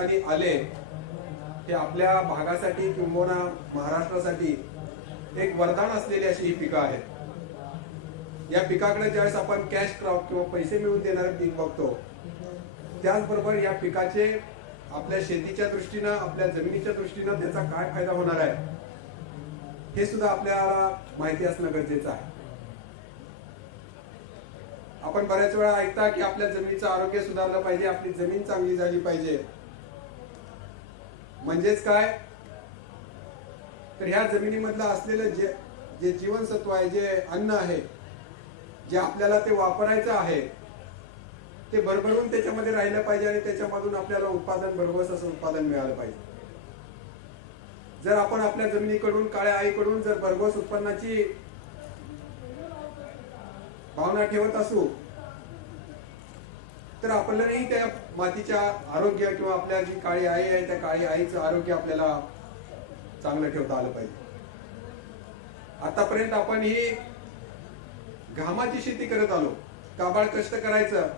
आणि आले हे आपल्या भागासाठी किंबहुना महाराष्ट्रासाठी एक वरदान असलेली अशी ही पिकं आहेत। या पिकाकडे ज्यावेळेस आपण कॅश क्रॉप किंवा पैसे मिळवून देणारे पीक बघतो, त्याचबरोबर या पिकाचे आपल्या शेतीच्या दृष्टीनं, आपल्या जमिनीच्या दृष्टीनं त्याचा काय फायदा होणार आहे हे सुद्धा आपल्याला माहिती असणं गरजेचं आहे। आपण बऱ्याच वेळा ऐकता की आपल्या जमिनीचं आरोग्य सुधारलं पाहिजे, आपली जमीन चांगली झाली पाहिजे। म्हणजेच काय, तर ह्या जमिनीमधलं असलेलं जे जीवनसत्व आहे, जे अन्न आहे, जे आपल्याला ते वापरायचं आहे, ते भरभरून त्याच्यामध्ये राहिलं पाहिजे आणि त्याच्यामधून आपल्याला उत्पादन भरघोस असं उत्पादन मिळालं पाहिजे। जर आपण आपल्या जमिनीकडून, काळ्या आईकडून जर भरघोस उत्पन्नाची भावना ठेवत असू, तर आपल्यालाही त्या मातीच्या आरोग्य किंवा आपल्या जी काळी आई आहे त्या काळी आईचं आरोग्य आपल्याला चांगलं ठेवता आलं पाहिजे। आतापर्यंत आपण ही घामाची शेती करत आलो, काबाड कष्ट करायचं,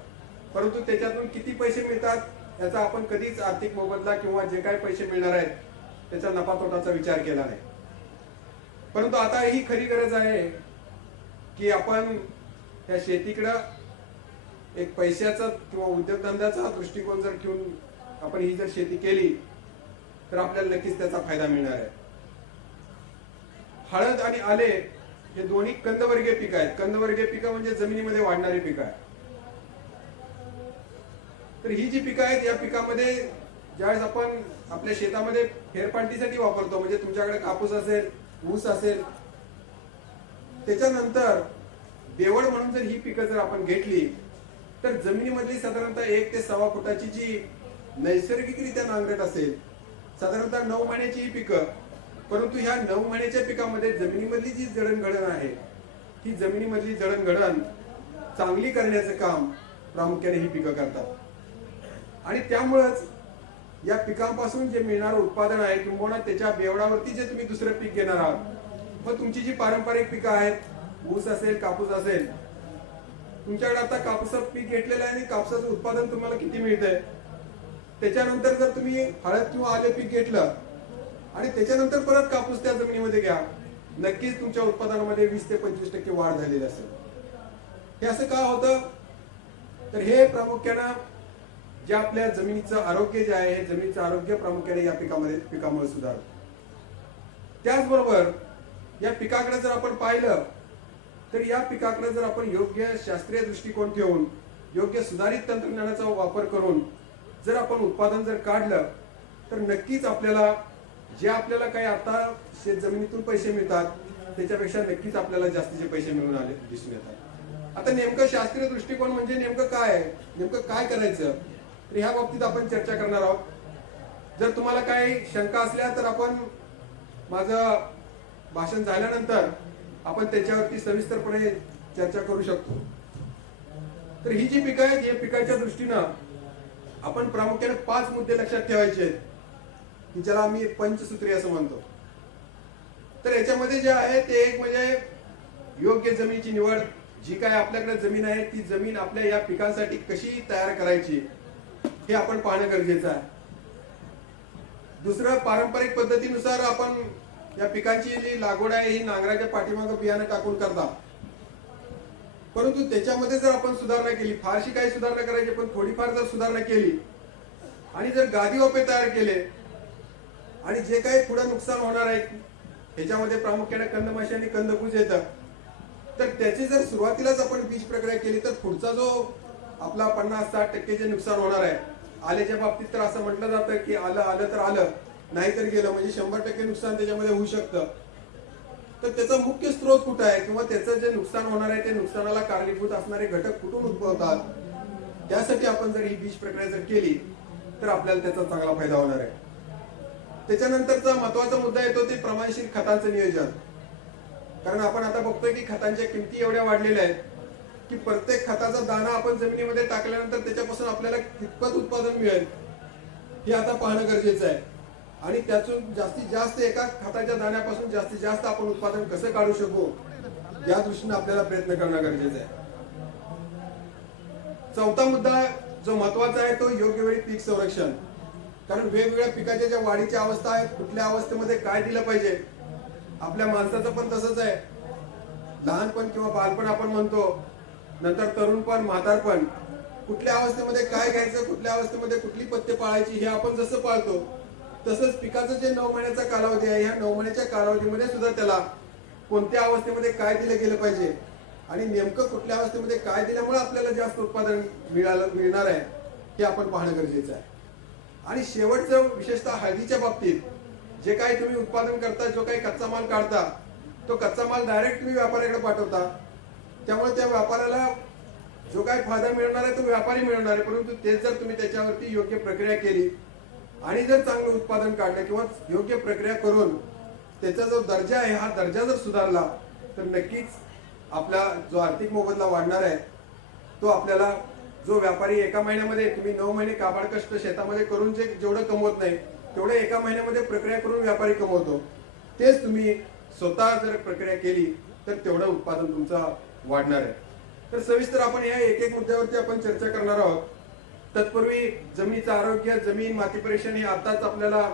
परंतु त्याच्यातून किती पैसे मिळतात याचा आपण कधीच आर्थिक मोबदला किंवा जे काही पैसे मिळणार आहेत त्याचा नफा तोटाचा विचार केला नाही। परंतु आता ही खरी गरज आहे की आपण त्या शेतीकडं एक पैशाचा किंवा उद्योगधंद्याचा दृष्टिकोन जर ठेवून आपण ही जर शेती केली तर आपल्याला नक्कीच त्याचा फायदा मिळणार आहे। हळद आणि आले हे दोन्ही कंदवर्गीय पिकं आहेत। कंदवर्गीय पिकं म्हणजे जमिनीमध्ये वाढणारी पिकं आहेत। तर ही जी पिकं आहेत, या पिकामध्ये ज्यावेळेस आपण आपल्या शेतामध्ये फेरपालटीसाठी वापरतो, म्हणजे तुमच्याकडे कापूस असेल, ऊस असेल, त्याच्यानंतर बेवड म्हणून जर ही पिकं जर आपण घेतली तर जमिनीमधली साधारणतः 1 ते 1.25 फुटाची जी नैसर्गिकरित्या नांगरट असेल, साधारणतः 9 महिन्याची ही पिकं, परंतु ह्या 9 महिन्याच्या पिकामध्ये जमिनीमधली जी जडणघडण आहे, ही जमिनीमधली जडणघडण चांगली करण्याचं काम प्रामुख्याने ही पिकं करतात। आणि त्यामुळेच या पिकांपासून जे मिळणारं उत्पादन आहे किंवा त्याच्या बेवडावरती जे तुम्ही दुसरं पीक घेणार आहात, मग तुमची जी पारंपरिक पिकं आहेत, ऊस असेल, कापूस असेल, तुमच्याकडे आता कापूसाचं पीक घेतलेलं आहे आणि कापसाचं उत्पादन तुम्हाला किती मिळतंय, त्याच्यानंतर जर तुम्ही हळद किंवा आले पीक घेतलं आणि त्याच्यानंतर परत कापूस त्या जमिनीमध्ये घ्या, नक्कीच तुमच्या उत्पादनामध्ये 20 ते 25% वाढ झालेली असेल। हे असं का होतं, तर हे प्रामुख्यानं जे आपल्या जमिनीचं आरोग्य जे आहे, हे जमिनीचं आरोग्य प्रामुख्याने या पिकामुळे सुधारतं। त्याचबरोबर या पिकाकडे जर आपण पाहिलं तर या पिकाकडे जर आपण योग्य शास्त्रीय दृष्टिकोन ठेवून, योग्य सुधारित तंत्रज्ञानाचा वापर करून जर आपण उत्पादन जर काढलं तर नक्कीच आपल्याला जे आपल्याला काही आता शेत जमिनीतून पैसे मिळतात त्याच्यापेक्षा नक्कीच आपल्याला जास्तीचे पैसे मिळून आले दिसून येतात। आता नेमकं शास्त्रीय दृष्टिकोन म्हणजे नेमकं काय आहे, नेमकं काय करायचं, तर ह्या बाबतीत आपण चर्चा करणार आहोत। जर तुम्हाला काही शंका असल्या तर आपण माझं भाषण झाल्यानंतर आपण त्याच्यावरती सविस्तरपणे चर्चा करू शकतो। तर ही जी पिकं आहेत, या पिकाच्या दृष्टीनं आपण प्रामुख्याने 5 मुद्दे लक्षात ठेवायचे आहेत की ज्याला आम्ही पंचसूत्री असं म्हणतो। तर याच्यामध्ये जे आहे ते एक म्हणजे योग्य जमिनीची निवड, जी काय आपल्याकडे जमीन आहे ती जमीन आपल्या या पिकांसाठी कशी तयार करायची हे आपण पाहणं गरजेचं आहे। दुसरं, पारंपरिक पद्धतीनुसार आपण या पिकांची जी लागवड आहे ही नांगराच्या पाठीमागे बियाणं टाकून करतात, परंतु त्याच्यामध्ये जर आपण सुधारणा केली, फारशी काही सुधारणा करायची पण थोडीफार जर सुधारणा केली आणि जर गादी वाफे तयार केले आणि जे काही पुढे नुकसान होणार आहे ह्याच्यामध्ये प्रामुख्याने कंदमाशी आणि कंदकुज येतं, तर त्याची जर सुरुवातीलाच आपण बीज प्रक्रिया केली तर पुढचा जो आपला 50-60% जे नुकसान होणार आहे, आल्याच्या बाबतीत तर असं म्हटलं जातं की आलं तर आलं, नाहीतर गेलं, म्हणजे 100% नुकसान त्याच्यामध्ये होऊ शकतं। तर त्याचा मुख्य स्रोत कुठं आहे किंवा त्याचं जे नुकसान होणार आहे ते नुकसानाला कारणीभूत असणारे घटक कुठून उद्भवतात, त्यासाठी आपण जर ही बीज प्रक्रिया जर केली तर आपल्याला त्याचा चांगला फायदा होणार आहे। त्याच्यानंतरचा महत्वाचा मुद्दा येतो ते प्रमाणशीर खतांचं नियोजन। कारण आपण आता बघतोय की खतांच्या किमती एवढ्या वाढलेल्या आहेत की प्रत्येक खताचा दाना आपण जमिनीमध्ये टाकल्यानंतर त्याच्यापासून आपल्याला कितपत उत्पादन मिळेल हे आता पाहणं गरजेचं आहे आणि त्यातून जास्तीत जास्त एका खताच्या दाण्यापासून जास्तीत जास्त आपण उत्पादन कसं काढू शकू या दृष्टीने आपल्याला प्रयत्न करणं गरजेचं आहे। चौथा मुद्दा जो महत्वाचा आहे तो योग्य वेळी पीक संरक्षण। कारण वेगवेगळ्या पिकाच्या ज्या वाढीच्या अवस्था आहेत, कुठल्या अवस्थेमध्ये काय दिलं पाहिजे, आपल्या माणसाचं पण तसंच आहे. लहानपण किंवा बालपण आपण म्हणतो, नंतर तरुणपण, म्हातारपण, कुठल्या अवस्थेमध्ये काय घ्यायचं, कुठल्या अवस्थेमध्ये कुठली पथ्य पाळायची हे आपण जसं पाळतो, तसंच पिकाचं जे 9 महिन्याचा कालावधी आहे, ह्या 9 महिन्याच्या कालावधीमध्ये सुद्धा त्याला कोणत्या अवस्थेमध्ये काय दिलं गेलं पाहिजे आणि नेमकं कुठल्या अवस्थेमध्ये काय दिल्यामुळे आपल्याला जास्त उत्पादन मिळणार आहे हे आपण पाहणं गरजेचं आहे. आणि शेवटचं विशेषतः हळदीच्या बाबतीत जे काही तुम्ही उत्पादन करता, जो काही कच्चा माल काढता, तो कच्चा माल डायरेक्ट तुम्ही व्यापाऱ्याकडे पाठवता. त्यामुळे त्या व्यापाऱ्याला जो काही फायदा मिळणार आहे तो व्यापारी मिळणार आहे. परंतु तेच जर तुम्ही त्याच्यावरती योग्य प्रक्रिया केली आणि जर चांगलं उत्पादन काढलं किंवा योग्य प्रक्रिया करून त्याचा जो दर्जा आहे हा दर्जा जर सुधारला तर नक्कीच आपला जो आर्थिक मोबदला वाढणार आहे तो आपल्याला, जो व्यापारी एका महिन्यामध्ये, तुम्ही 9 महिने काबाड कष्ट शेतामध्ये करून जे जेवढं कमवत नाही तेवढं एका महिन्यामध्ये प्रक्रिया करून व्यापारी कमवतो, तेच तुम्ही स्वतः जर प्रक्रिया केली तर तेवढं उत्पादन तुमचं वाढणार आहे. तर सविस्तर आपण या एक एक मुद्द्यावरती आपण चर्चा करणार आहोत. तत्पूर्वी जमिनीचं आरोग्य, जमीन, माती परीक्षण हे आताच आपल्याला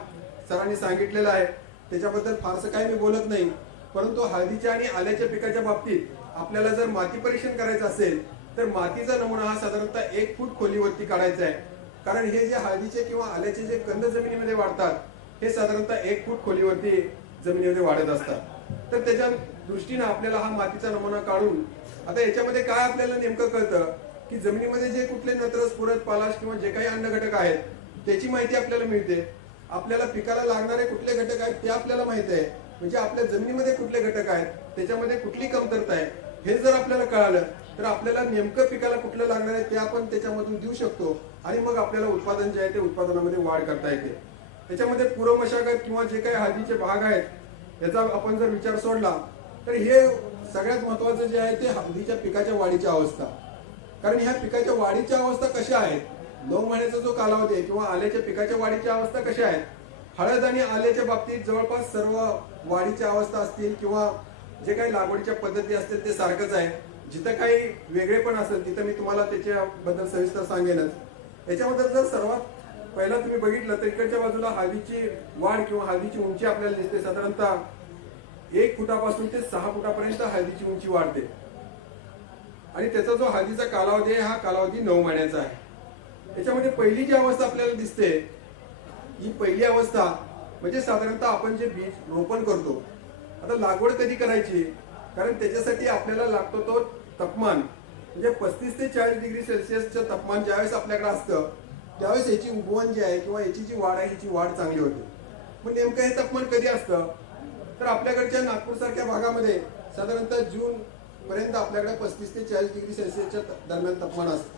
सरांनी सांगितलेलं आहे, त्याच्याबद्दल फारसं काही मी बोलत नाही. परंतु हळदीच्या आणि आल्याच्या पिकाच्या बाबतीत आपल्याला जर माती परीक्षण करायचं असेल तर मातीचा नमुना हा साधारणतः 1 फूट खोलीवरती काढायचा आहे. कारण हे जे हळदीचे किंवा आल्याचे जे कंद जमिनीमध्ये वाढतात हे साधारणतः 1 फूट खोलीवरती जमिनीमध्ये वाढत असतात. तर त्याच्या दृष्टीने आपल्याला हा मातीचा नमुना काढून, आता याच्यामध्ये काय आपल्याला नेमकं कळतं की जमिनीमध्ये जे कुठले नत्र, स्फुरद, पालाश किंवा जे काही अन्न घटक आहेत त्याची माहिती आपल्याला मिळते. आपल्याला पिकाला लागणारे कुठले घटक आहेत ते आपल्याला माहित आहे. म्हणजे आपल्या जमिनीमध्ये कुठले घटक आहेत, त्याच्यामध्ये कुठली कमतरता आहे हे जर आपल्याला कळालं तर आपल्याला नेमकं पिकाला कुठलं लागणार आहे ते आपण त्याच्यामधून देऊ शकतो आणि मग आपल्याला उत्पादन जे आहे ते उत्पादनामध्ये वाढ करता येते. त्याच्यामध्ये पूर्व मशागत किंवा जे काही हळदीचे भाग आहेत याचा आपण जर विचार सोडला तर हे सगळ्यात महत्वाचं जे आहे ते हळदीच्या पिकाच्या वाढीच्या अवस्था. कारण ह्या पिकाच्या वाढीच्या अवस्था कशा आहेत, 9 महिन्याचा जो कालावधी आहे किंवा आल्याच्या पिकाच्या वाढीच्या अवस्था कशा आहेत, हळद आणि आल्याच्या बाबतीत जवळपास सर्व वाढीच्या अवस्था असतील किंवा जे काही लागवडीच्या पद्धती असतील ते सारखंच आहे. जिथं काही वेगळेपण असेल तिथं मी तुम्हाला त्याच्याबद्दल सविस्तर सांगेनच. याच्याबद्दल जर सर्वात पहिला तुम्ही बघितलं तर इकडच्या बाजूला हळदीची वाढ किंवा हळदीची उंची आपल्याला दिसते. साधारणतः 1 फुटापासून ते 6 फुटापर्यंत हळदीची उंची वाढते आणि त्याचा जो हळदीचा कालावधी आहे हा कालावधी 9 महिन्याचा आहे. याच्यामध्ये पहिली जी अवस्था आपल्याला दिसते ही पहिली अवस्था म्हणजे साधारणतः आपण जे बीज रोपण करतो. आता लागवड कधी करायची, कारण त्याच्यासाठी आपल्याला लागतो तो तापमान, म्हणजे 35 ते 40 डिग्री सेल्सिअसचं तापमान ज्यावेळेस आपल्याकडे असतं त्यावेळेस याची उगवण जी आहे किंवा याची जी वाढ आहे हिची वाढ चांगली होते. मग नेमकं हे तापमान कधी असतं तर आपल्याकडच्या नागपूर सारख्या भागामध्ये साधारणतः जून पर्यंत आपल्याकडे 35 ते 40 डिग्री सेल्सिअसच्या दरम्यान तापमान असतं.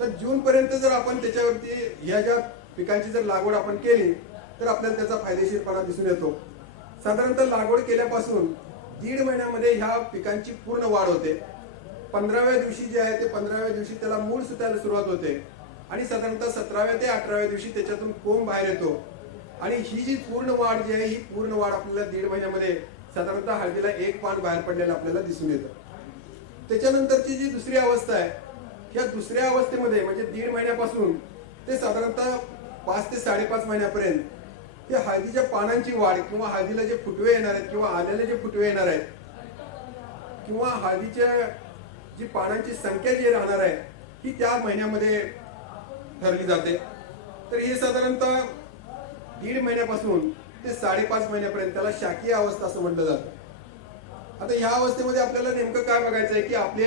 तर जून पर्यंत जर आपण त्याच्यावरती ह्या ज्या पिकांची जर लागवड आपण केली तर आपल्याला त्याचा फायदेशीरपणा दिसून येतो. साधारणतः लागवड केल्यापासून 1.5 महिन्यामध्ये ह्या पिकांची पूर्ण वाढ होते. 15व्या दिवशी जे आहे ते 15व्या दिवशी त्याला मूळ सुटायला सुरुवात होते आणि साधारणतः 17व्या ते 18व्या दिवशी त्याच्यातून कोंब बाहेर येतो आणि ही जी पूर्ण वाढ जी आहे ही पूर्ण वाढ आपल्याला 1.5 महिन्यामध्ये साधारणतः हळदीला 1 पान बाहेर पडलेलं आपल्याला दिसून येतं. त्याच्यानंतरची जी दुसरी अवस्था आहे ह्या दुसऱ्या अवस्थेमध्ये म्हणजे 1.5 महिन्यापासून ते साधारणतः 5 ते 5.5 महिन्यापर्यंत हे हळदीच्या पानांची वाढ किंवा हळदीला जे फुटवे येणार आहेत किंवा आल्याला जे फुटवे येणार आहेत किंवा हळदीच्या जी पानांची संख्या जी राहणार आहे ही त्या महिन्यामध्ये ठरली जाते. तर हे साधारणतः 1.5 महिन्यापासून ते 5.5 महिन्यापर्यंत त्याला शाकीय अवस्था असं म्हटलं जातं. आता ह्या अवस्थेमध्ये आपल्याला नेमकं काय बघायचं आहे की आपली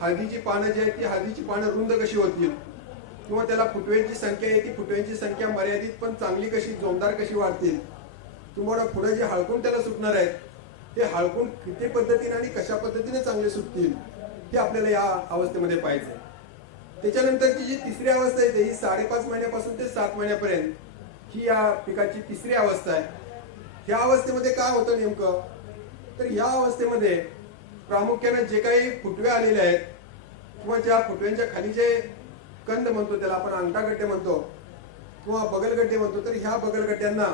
हळदीची पानं जी आहेत ती हळदीची पानं रुंद कशी होतील किंवा त्याला फुटव्यांची संख्या आहे ती फुटव्यांची संख्या मर्यादित पण चांगली कशी, जोमदार कशी वाढतील किंवा पुढे जे हळकून त्याला सुटणार आहेत ते हळकून किती पद्धतीने आणि कशा पद्धतीने चांगले सुटतील हे आपल्याला या अवस्थेमध्ये पाहायचं आहे. त्याच्यानंतरची जी तिसरी अवस्था आहे ही 5.5 महिन्यापासून ते 7 महिन्यापर्यंत ही या पिकाची तिसरी अवस्था आहे. ह्या अवस्थेमध्ये काय होतं नेमकं तर ह्या अवस्थेमध्ये प्रामुख्याने जे काही फुटवे आलेले आहेत किंवा ज्या फुटव्यांच्या खाली जे कंद म्हणतो त्याला आपण अंगठागड्डे म्हणतो किंवा बगलगड्डे म्हणतो, तर ह्या बगलगड्ड्यांना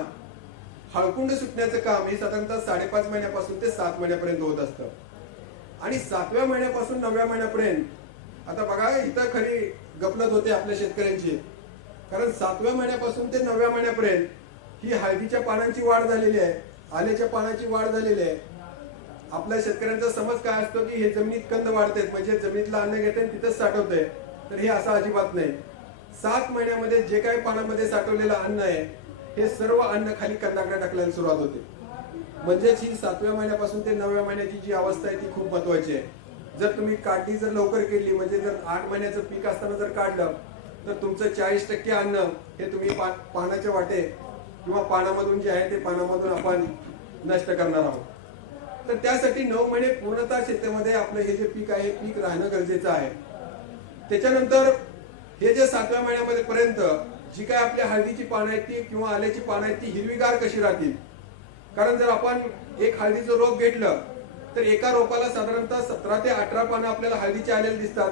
हळकुंड सुटण्याचं काम हे साधारणतः 5.5 महिन्यापासून ते 7 महिन्यापर्यंत होत असतं आणि 7व्या महिन्यापासून 9व्या महिन्यापर्यंत आता बघा इथं खरी गफलत होते आपल्या शेतकऱ्यांची कारण 7व्या महिन्यापासून ते 9व्या महिन्यापर्यंत ही हळदीच्या पानांची वाढ झालेली आहे, आल्याच्या पानाची वाढ झालेली आहे. आपल्या शेतकऱ्यांचा समज काय असतो की हे जमिनीत कंद वाढतात म्हणजे जमिनीतलं अन्न घेते तिथंच साठवतंय, तर हे असं अजिबात नाही. 7 महिन्यामध्ये जे काही पानामध्ये साठवलेलं अन्न आहे हे सर्व अन्न खाली कंदाकडे टाकल्याला सुरुवात होते. म्हणजेच ही 7व्या महिन्यापासून ते 9व्या महिन्याची जी अवस्था आहे ती खूप महत्वाची आहे. जर तुम्ही काढणी जर लवकर केली म्हणजे जर 8 महिन्याचं पीक असताना जर काढलं तर तुमचं 40% अन्न हे तुम्ही पानाच्या वाटे किंवा पानामधून जे आहे ते पानामधून आपण नष्ट करणार आहोत. तर त्यासाठी 9 महिने पूर्णतः शेतामध्ये आपलं हे जे पीक आहे पीक राहणं गरजेचं आहे. त्याच्यानंतर हे जे 7व्या महिन्यामध्ये पर्यंत जी काय आपल्या हळदीची पानं आहेत ती किंवा आल्याची पानं आहेत ती हिरवीगार कशी राहतील. कारण जर आपण एक हळदीचं रोप घेतलं तर एका रोपाला साधारणतः 17 ते 18 पानं आपल्याला हळदीची आलेली दिसतात.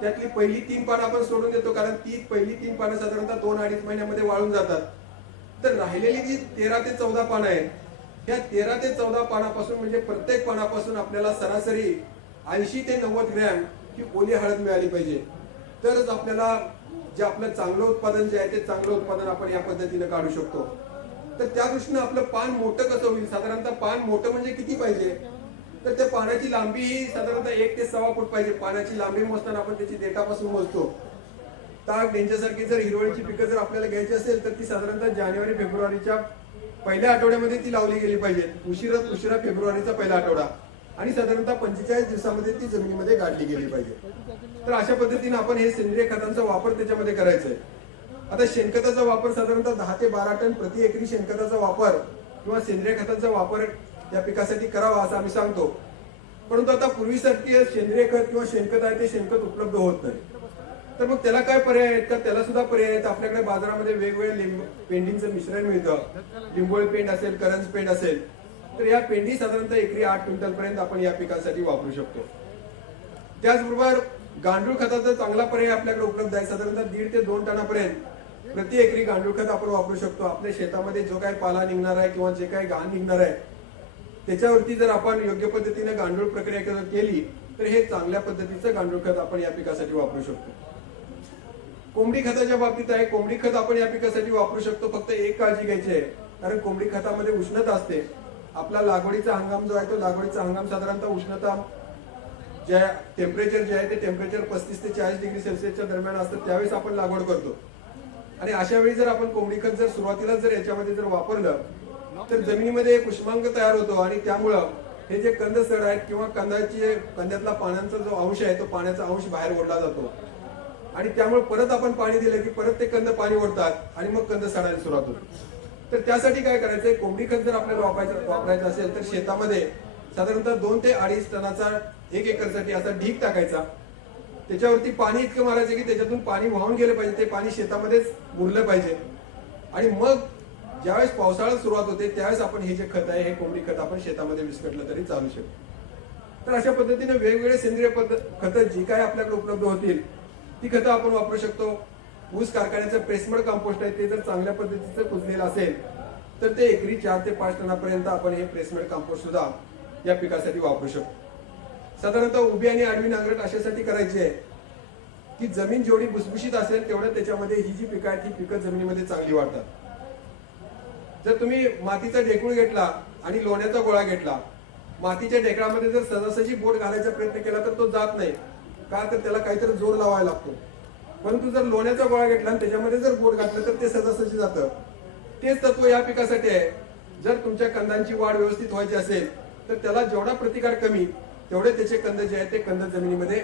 त्यातली पहिली 3 पानं आपण सोडून देतो कारण ती पहिली 3 पानं साधारणतः 2-2.5 महिन्यामध्ये वाळून जातात. तर राहिलेली जी 13 ते 14 पानं आहेत त्या 13 ते 14 पानापासून म्हणजे प्रत्येक पानापासून आपल्याला सरासरी 80 ते 90 ग्रॅम ही ओली हळद मिळाली पाहिजे. तरच आपल्याला जे आपलं चांगलं उत्पादन जे आहे ते चांगलं उत्पादन आपण या पद्धतीने काढू शकतो. तर त्या दृष्टीने आपलं पान मोठं कसं होईल, साधारणतः पान मोठं म्हणजे किती पाहिजे तर त्या पानाची लांबी ही साधारणतः 1 ते 6 फूट पाहिजे. पानाची लांबी मोजताना आपण त्याची देठापासून मोजतो. ताग डेंजरसारखी जर हिरवळीची पिकं जर आपल्याला घ्यायची असेल तर ती साधारणतः जानेवारी फेब्रुवारीच्या पहिल्या आठवड्यामध्ये ती लावली गेली पाहिजे. उशिरा फेब्रुवारीचा पहिला आठवडा आणि साधारणतः 45 दिवसामध्ये ती जमिनीमध्ये गाडली गेली पाहिजे. तर अशा पद्धतीने आपण हे सेंद्रिय खतांचा वापर त्याच्यामध्ये करायचा आहे. आता शेणखताचा वापर साधारणतः 10 ते 12 टन प्रति एकरी शेणखताचा वापर किंवा सेंद्रिय खतांचा वापर या पिकासाठी करावा असं आम्ही सांगतो. परंतु आता पूर्वीसारखी सेंद्रिय खत किंवा शेणखत आहे ते शेणखत उपलब्ध होत नाही. तर मग त्याला काय पर्याय आहेत का, त्याला सुद्धा पर्याय आहेत. आपल्याकडे बाजारामध्ये वेगवेगळे पेंडीचं मिश्रण मिळतं. लिंबोळी पेंड असेल, करंज पेंड असेल, तर या पेंडी साधारणतः एकरी 8 क्विंटल पर्यंत आपण या पिकासाठी वापरू शकतो. त्याचबरोबर गांडूळ खताचा चांगला पर्याय आपल्याकडे उपलब्ध आहे. साधारणतः 1.5 ते 2 टनापर्यंत प्रति एकरी गांडूळ खत आपण वापरू शकतो. आपल्या शेतामध्ये जो काही पाला निघणार आहे किंवा जे काही घाण निघणार आहे त्याच्यावरती जर आपण योग्य पद्धतीने गांडूळ प्रक्रिया केली तर हे चांगल्या पद्धतीचं गांडूळ खत आपण या पिकासाठी वापरू शकतो. कोंबडी खताच्या बाबतीत आहे, कोंबडी खत आपण या पिकासाठी वापरू शकतो. फक्त एक काळजी घ्यायची आहे, कारण कोंबडी खतामध्ये उष्णता असते. आपला लागवडीचा हंगाम जो आहे तो लागवडीचा हंगाम साधारणतः उष्णता ज्या टेम्परेचर जे आहे ते टेम्परेचर 35 ते 40 डिग्री सेल्सिअसच्या दरम्यान असतं त्यावेळेस आपण लागवड करतो. आणि अशा वेळी जर आपण कोंबडी खत जर सुरुवातीला जर याच्यामध्ये जर वापरलं तर जमिनीमध्ये एक उष्मांक तयार होतो आणि त्यामुळं हे जे कंद सड आहेत किंवा कंदातला पाण्याचा जो अंश आहे तो पाण्याचा अंश बाहेर ओढला जातो आणि त्यामुळे परत आपण पाणी दिलं की परत ते कंद पाणी ओढतात आणि मग कंद सडायला सुरुवात होते. तर त्यासाठी काय करायचंय, कोंबडी खत जर आपल्याला वापरायचं असेल तर शेतामध्ये साधारणतः 2 ते 2.5 टनाचा 1 एकरसाठी असा ढीग टाकायचा. त्याच्यावरती पाणी इतकं मारायचं की त्याच्यातून पाणी वाहून गेलं पाहिजे, ते पाणी शेतामध्येच मुरलं पाहिजे. आणि मग ज्यावेळेस पावसाळा सुरुवात होते त्यावेळेस आपण हे जे खत आहे हे कोंबडी खत आपण शेतामध्ये विस्कटलं तरी चालू शकतो. तर अशा पद्धतीने वेगवेगळे सेंद्रिय खतं जी काय आपल्याकडे उपलब्ध होतील ती खतं आपण वापरू शकतो. ऊस कारखान्याचं प्रेसमड कंपोस्ट आहे ते जर चांगल्या पद्धतीचं कुजलेलं असेल तर ते एकरी 4 ते 5 टनापर्यंत आपण हे प्रेसमड कंपोस्ट सुद्धा या पिकासाठी वापरू शकतो. साधारणतः उभी आणि आडवी नांगरट अशासाठी करायची आहे की जमीन जेवढी भुसभुशीत असेल तेवढं त्याच्यामध्ये ही जी पिकं आहेत ही पिकं जमिनीमध्ये चांगली वाढतात. जर तुम्ही मातीचा ढेकूळ घेतला आणि लोण्याचा गोळा घेतला, मातीच्या ढेकळामध्ये जर सहजासहजी बोट घालायचा प्रयत्न केला तर तो जात नाही. का तर त्याला काहीतरी जोर लावायला लागतो. परंतु जर लोण्याचा गोळा घेतला आणि त्याच्यामध्ये जर बोट घातलं तर ते सहजासहजी जातं. तेच तत्व या पिकासाठी आहे. जर तुमच्या कंदांची वाढ व्यवस्थित व्हायची असेल तर त्याला जेवढा प्रतिकार कमी तेवढे त्याचे कंद जे आहेत ते कंद जमिनीमध्ये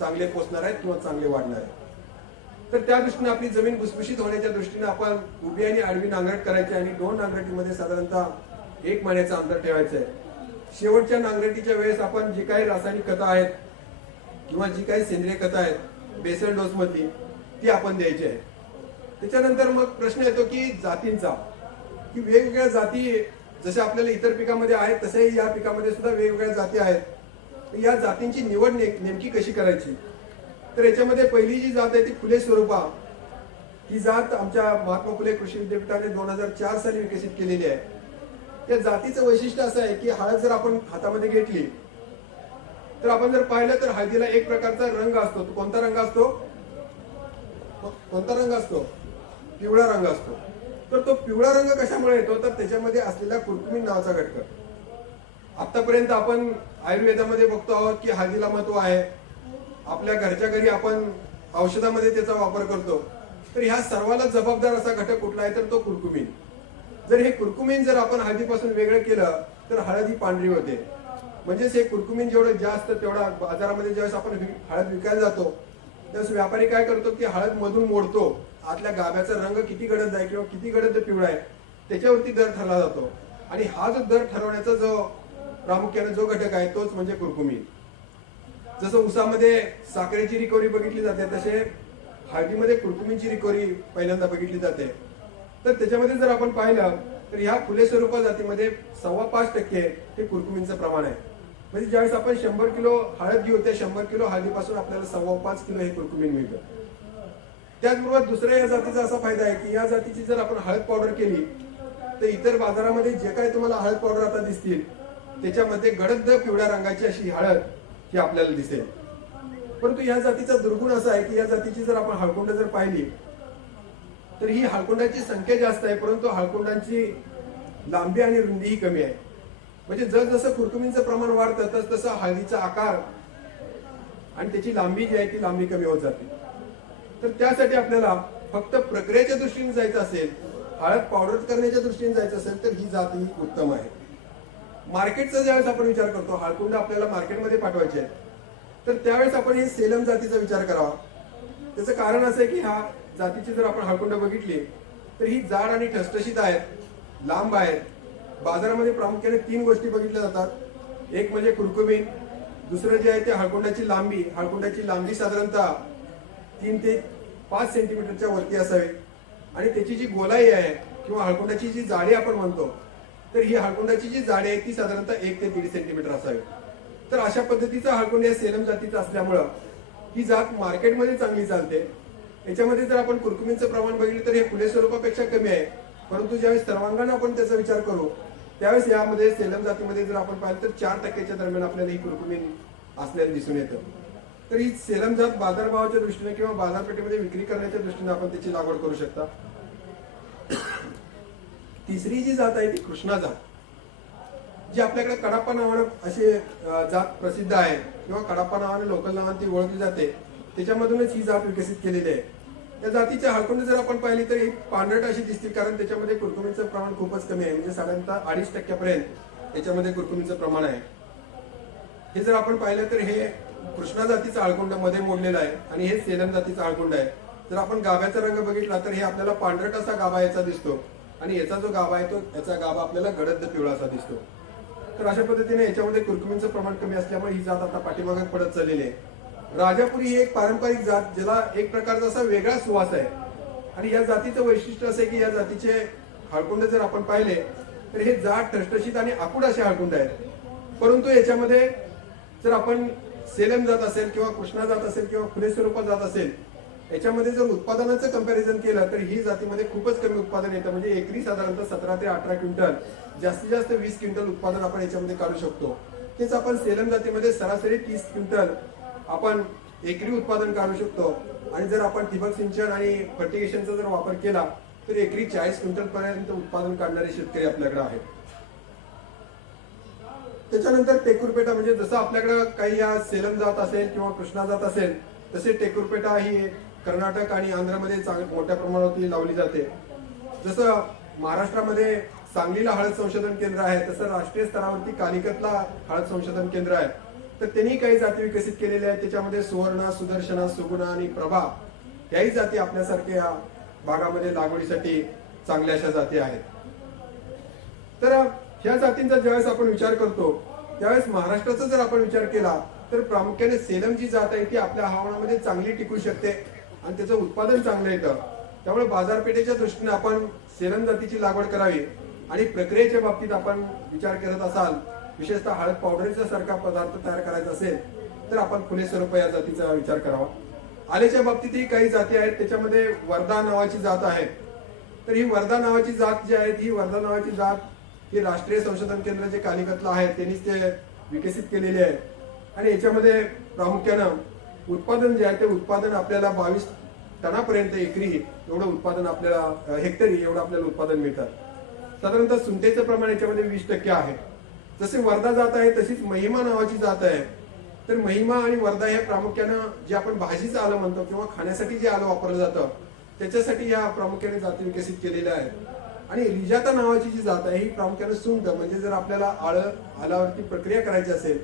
चांगले पोचणार आहेत किंवा चांगले वाढणार आहेत. तर त्या दृष्टीने आपली जमीन भुसभुशीत होण्याच्या दृष्टीने आपण उभी आणि आडवी नांगरट करायची आणि 2 नांगरटीमध्ये साधारणतः 1 महिन्याचं अंतर ठेवायचं आहे. शेवटच्या नांगरटीच्या वेळेस आपण जी काही रासायनिक खतं आहेत किंवा जी काही सेंद्रिय खतं आहेत बेसल डोस मधली ती आपण द्यायची आहे. त्याच्यानंतर मग प्रश्न येतो की जातींचा, की वेगवेगळ्या जाती जशा आपल्याला इतर पिकामध्ये आहेत तशाही या पिकामध्ये सुद्धा वेगवेगळ्या जाती आहेत. या जातींची निवड नेमकी कशी करायची, तर याच्यामध्ये पहिली जी जात आहे ती फुले स्वरूपा. ही जात आमच्या महात्मा फुले कृषी विद्यापीठाने 2004 साली विकसित केलेली आहे. या जातीचं वैशिष्ट्य असं आहे की हळद जर आपण हातामध्ये घेतली तर आपण जर पाहिलं तर हळदीला एक प्रकारचा रंग असतो. तो कोणता रंग असतो, कोणता रंग असतो, पिवळा रंग असतो. तर तो पिवळा रंग कशामुळे येतो, तर त्याच्यामध्ये असलेला कुर्कुमिन नावाचा घटक. आतापर्यंत आपण आयुर्वेदामध्ये बघतो आहोत की हळदीला महत्व आहे, आपल्या घरच्या घरी आपण औषधामध्ये त्याचा वापर करतो. तर ह्या सर्वाला जबाबदार असा घटक कुठला आहे, तर तो कुर्कुमिन. जर हे कुर्कुमिन जर आपण हळदीपासून वेगळं केलं तर हळद ही पांढरी होते. म्हणजेच हे कुर्कुमिन जेवढं जास्त तेवढा बाजारामध्ये ज्यावेळेस आपण हळद विकायला जातो त्यावेळेस व्यापारी काय करतो की हळद मधून मोडतो, आतल्या गाभ्याचा रंग किती गडद आहे किंवा किती गडद पिवळा आहे त्याच्यावरती दर ठरला जातो. आणि हा जो दर ठरवण्याचा जो प्रामुख्याने जो घटक आहे तोच म्हणजे कुर्कुमिन. जसं ऊसामध्ये साखरेची रिकव्हरी बघितली जाते तसे हळदीमध्ये कुर्कुमिनची रिकव्हरी पहिल्यांदा बघितली जाते. तर त्याच्यामध्ये जर आपण पाहिलं तर ह्या फुले स्वरूपा जातीमध्ये 5.25% हे कुर्कुमिनचं प्रमाण आहे. म्हणजे ज्यावेळेस आपण 100 किलो हळद घेऊ त्या 100 किलो हळदीपासून आपल्याला 5.25 किलो हे कुर्कुमिन मिळतं. त्याचबरोबर दुसऱ्या या जातीचा असा फायदा आहे की या जातीची जर आपण हळद पावडर केली तर इतर बाजारामध्ये जे काही तुम्हाला हळद पावडर आता दिसतील त्याच्यामध्ये गडद पिवळ्या रंगाची अशी हळद ही आपल्याला दिसेल. परंतु या जातीचा दुर्गुण असा आहे की या जातीची जर आपण हळकुंड जर पाहिली तर ही हळकुंडाची संख्या जास्त आहे परंतु हळकुंडांची लांबी आणि रुंदी ही कमी आहे. म्हणजे जसं कुर्कुमिनचं प्रमाण वाढतं तस तसा हळदीचा आकार आणि त्याची लांबी जी आहे ती लांबी कमी होत जाते. तर त्यासाठी आपल्याला फक्त प्रक्रियेच्या दृष्टीने जायचं असेल, हळद पावडर करण्याच्या दृष्टीने जायचं असेल तर ही जात ही उत्तम आहे. मार्केटचा ज्यावेळेस आपण विचार करतो, हळकुंड आपल्याला मार्केटमध्ये पाठवायचे आहे तर त्यावेळेस आपण हे सेलम जातीचा विचार करावा. त्याचं कारण असं आहे की ह्या जातीची जर आपण हळकुंड बघितली तर ही जाड आणि ठसठशीत आहेत, लांब आहेत. बाजारामध्ये प्रामुख्याने 3 गोष्टी बघितल्या जातात. एक म्हणजे कुर्कुमिन, दुसरं जे आहे ते हळकुंडाची लांबी. हळकुंडाची लांबी साधारणतः 3 ते 5 सेंटीमीटरच्या वरती असावी आणि त्याची जी गोलाई आहे किंवा हळकुंडाची जी जाडी आपण म्हणतो तर ही हळकुंडाची जी जाडी आहे ती साधारणतः 1 ते 1.5 सेंटीमीटर असावी. तर अशा पद्धतीचा हळकुंड या सेलम जातीचा असल्यामुळं ही जात मार्केटमध्ये चांगली चालते. याच्यामध्ये जर आपण कुर्कुमिनचं प्रमाण बघितलं तर हे फुले स्वरूपापेक्षा कमी आहे, परंतु ज्यावेळेस सर्वांगाने आपण त्याचा विचार करू त्यावेळेस यामध्ये सेलम जातीमध्ये जर आपण पाहिलं तर 4% दरम्यान आपल्याला ही कुर्कुमिन असल्याचं दिसून येतं. तर ही सेलम जात बाजारभावाच्या दृष्टीने किंवा बाजारपेठेमध्ये विक्री करण्याच्या दृष्टीने आपण त्याची लागवड करू शकता. तिसरी जी जात आहे ती कृष्णा जात, जी आपल्याकडे कडाप्पा नावाने अशी जात प्रसिद्ध आहे किंवा कडाप्पा नावाने लोकल नावाने ती ओळखली जाते. त्याच्यामधूनच ही जात विकसित केलेली आहे. त्या जातीच्या हळकुंड जर आपण पाहिली तर ही पांढरट अशी दिसतील कारण त्याच्यामध्ये कुर्कुमिनचं प्रमाण खूपच कमी आहे. म्हणजे साधारणतः 2.5% त्याच्यामध्ये कुर्कुमिनचं प्रमाण आहे. हे जर आपण पाहिलं तर हे कृष्णा जातीचा हळकुंड मध्ये मोडलेला आहे आणि हे सेलम जातीचा हळकुंड आहे. जर आपण गाभ्याचा रंग बघितला तर हे आपल्याला पांढरट असा गाभा याचा दिसतो आणि याचा जो गाभा आहे तो याचा गाभा आपल्याला गडद पिवळा असा दिसतो. तर अशा पद्धतीने याच्यामध्ये कुर्कुमिनचं प्रमाण कमी असल्यामुळे ही जात आता पाठीमागे पडत चाललेली आहे. राजापुरी ही एक पारंपरिक जात ज्याला एक प्रकारचा असा वेगळा सुवास आहे आणि या जातीचं वैशिष्ट्य असं आहे की या जातीचे हळकुंड जर आपण पाहिले तर हे जाड ठसठशीत आणि आकुड असे हळकुंड आहेत. परंतु याच्यामध्ये जर आपण सेलम जात असेल किंवा कृष्णा जात असेल किंवा फुले स्वरूपात जात असेल याच्यामध्ये जर उत्पादनाचं कंपॅरिझन केलं तर ही जातीमध्ये खूपच कमी उत्पादन येतं. म्हणजे एकरी साधारणतः 17 ते 18 क्विंटल, जास्तीत जास्त 20 क्विंटल उत्पादन आपण याच्यामध्ये काढू शकतो. तेच आपण सेलम जातीमध्ये सरासरी 30 क्विंटल आपण एकरी उत्पादन काढू शकतो. आणि जर आपण ठिबक सिंचन आणि फर्टिगेशनचा जर वापर केला तर एकरी 40 क्विंटल पर्यंत उत्पादन काढणारे शेतकरी आपल्याकडे आहेत. त्याच्यानंतर टेकुरपेटा, म्हणजे जसं आपल्याकडे काही या सेलम जात असेल किंवा कृष्णा जात असेल तसे टेकुरपेटा ही कर्नाटक आणि आंध्रमध्ये मोठ्या प्रमाणावरती लावली जाते. जसं महाराष्ट्रामध्ये सांगलीला हळद संशोधन केंद्र आहे तसं राष्ट्रीय स्तरावरती कालिकतला हळद संशोधन केंद्र आहे. तर त्यांनी काही जाती विकसित केलेल्या आहेत. त्याच्यामध्ये सुवर्णा, सुदर्शना, सुगुणा आणि प्रभा याही जाती आपल्यासारख्या भागामध्ये लागवडीसाठी चांगल्या अशा जाती आहेत. तर ह्या जातींचा ज्यावेळेस आपण विचार करतो त्यावेळेस महाराष्ट्राचा जर आपण विचार केला तर प्रामुख्याने सेलम जी जात आहे ती आपल्या हवामानामध्ये चांगली टिकू शकते आणि त्याचं उत्पादन चांगलं येतं. त्यामुळे बाजारपेठेच्या दृष्टीने आपण सेलम जातीची लागवड करावी आणि प्रक्रियेच्या बाबतीत आपण विचार करत असाल, विशेषतः हळद पावडरचा सारखा पदार्थ तयार करायचा असेल तर आपण फुले स्वरूप या जातीचा विचार करावा. आलेच्या बाबतीतही काही जाती आहेत. त्याच्यामध्ये वर्धा नावाची जात आहे. तर ही वर्धा नावाची जात जी आहे ही वर्धा नावाची जात ही राष्ट्रीय संशोधन केंद्र जे कालिकतला आहे त्यांनीच ते विकसित केलेले आहे आणि याच्यामध्ये प्रामुख्यानं उत्पादन जे आहे ते उत्पादन आपल्याला टनापर्यंत एकरी एवढं उत्पादन आपल्याला हेक्टरी एवढं आपल्याला उत्पादन मिळतात। साधारणतः सुंठेचं प्रमाण याच्यामध्ये 20% आहे। जसे वर्धा जात आहे तशीच महिमा नावाची जात आहे। तर महिमा आणि वर्धा हे प्रामुख्यानं जे आपण भाजीचं आलं म्हणतो किंवा खाण्यासाठी जे आलं वापरलं जातं त्याच्यासाठी या प्रामुख्याने जाती विकसित केलेल्या आहेत। आणि रिजाता नावाची जी जात आहे ही प्रामुख्याने सुंठ म्हणजे जर आपल्याला आल्यावरती प्रक्रिया करायची असेल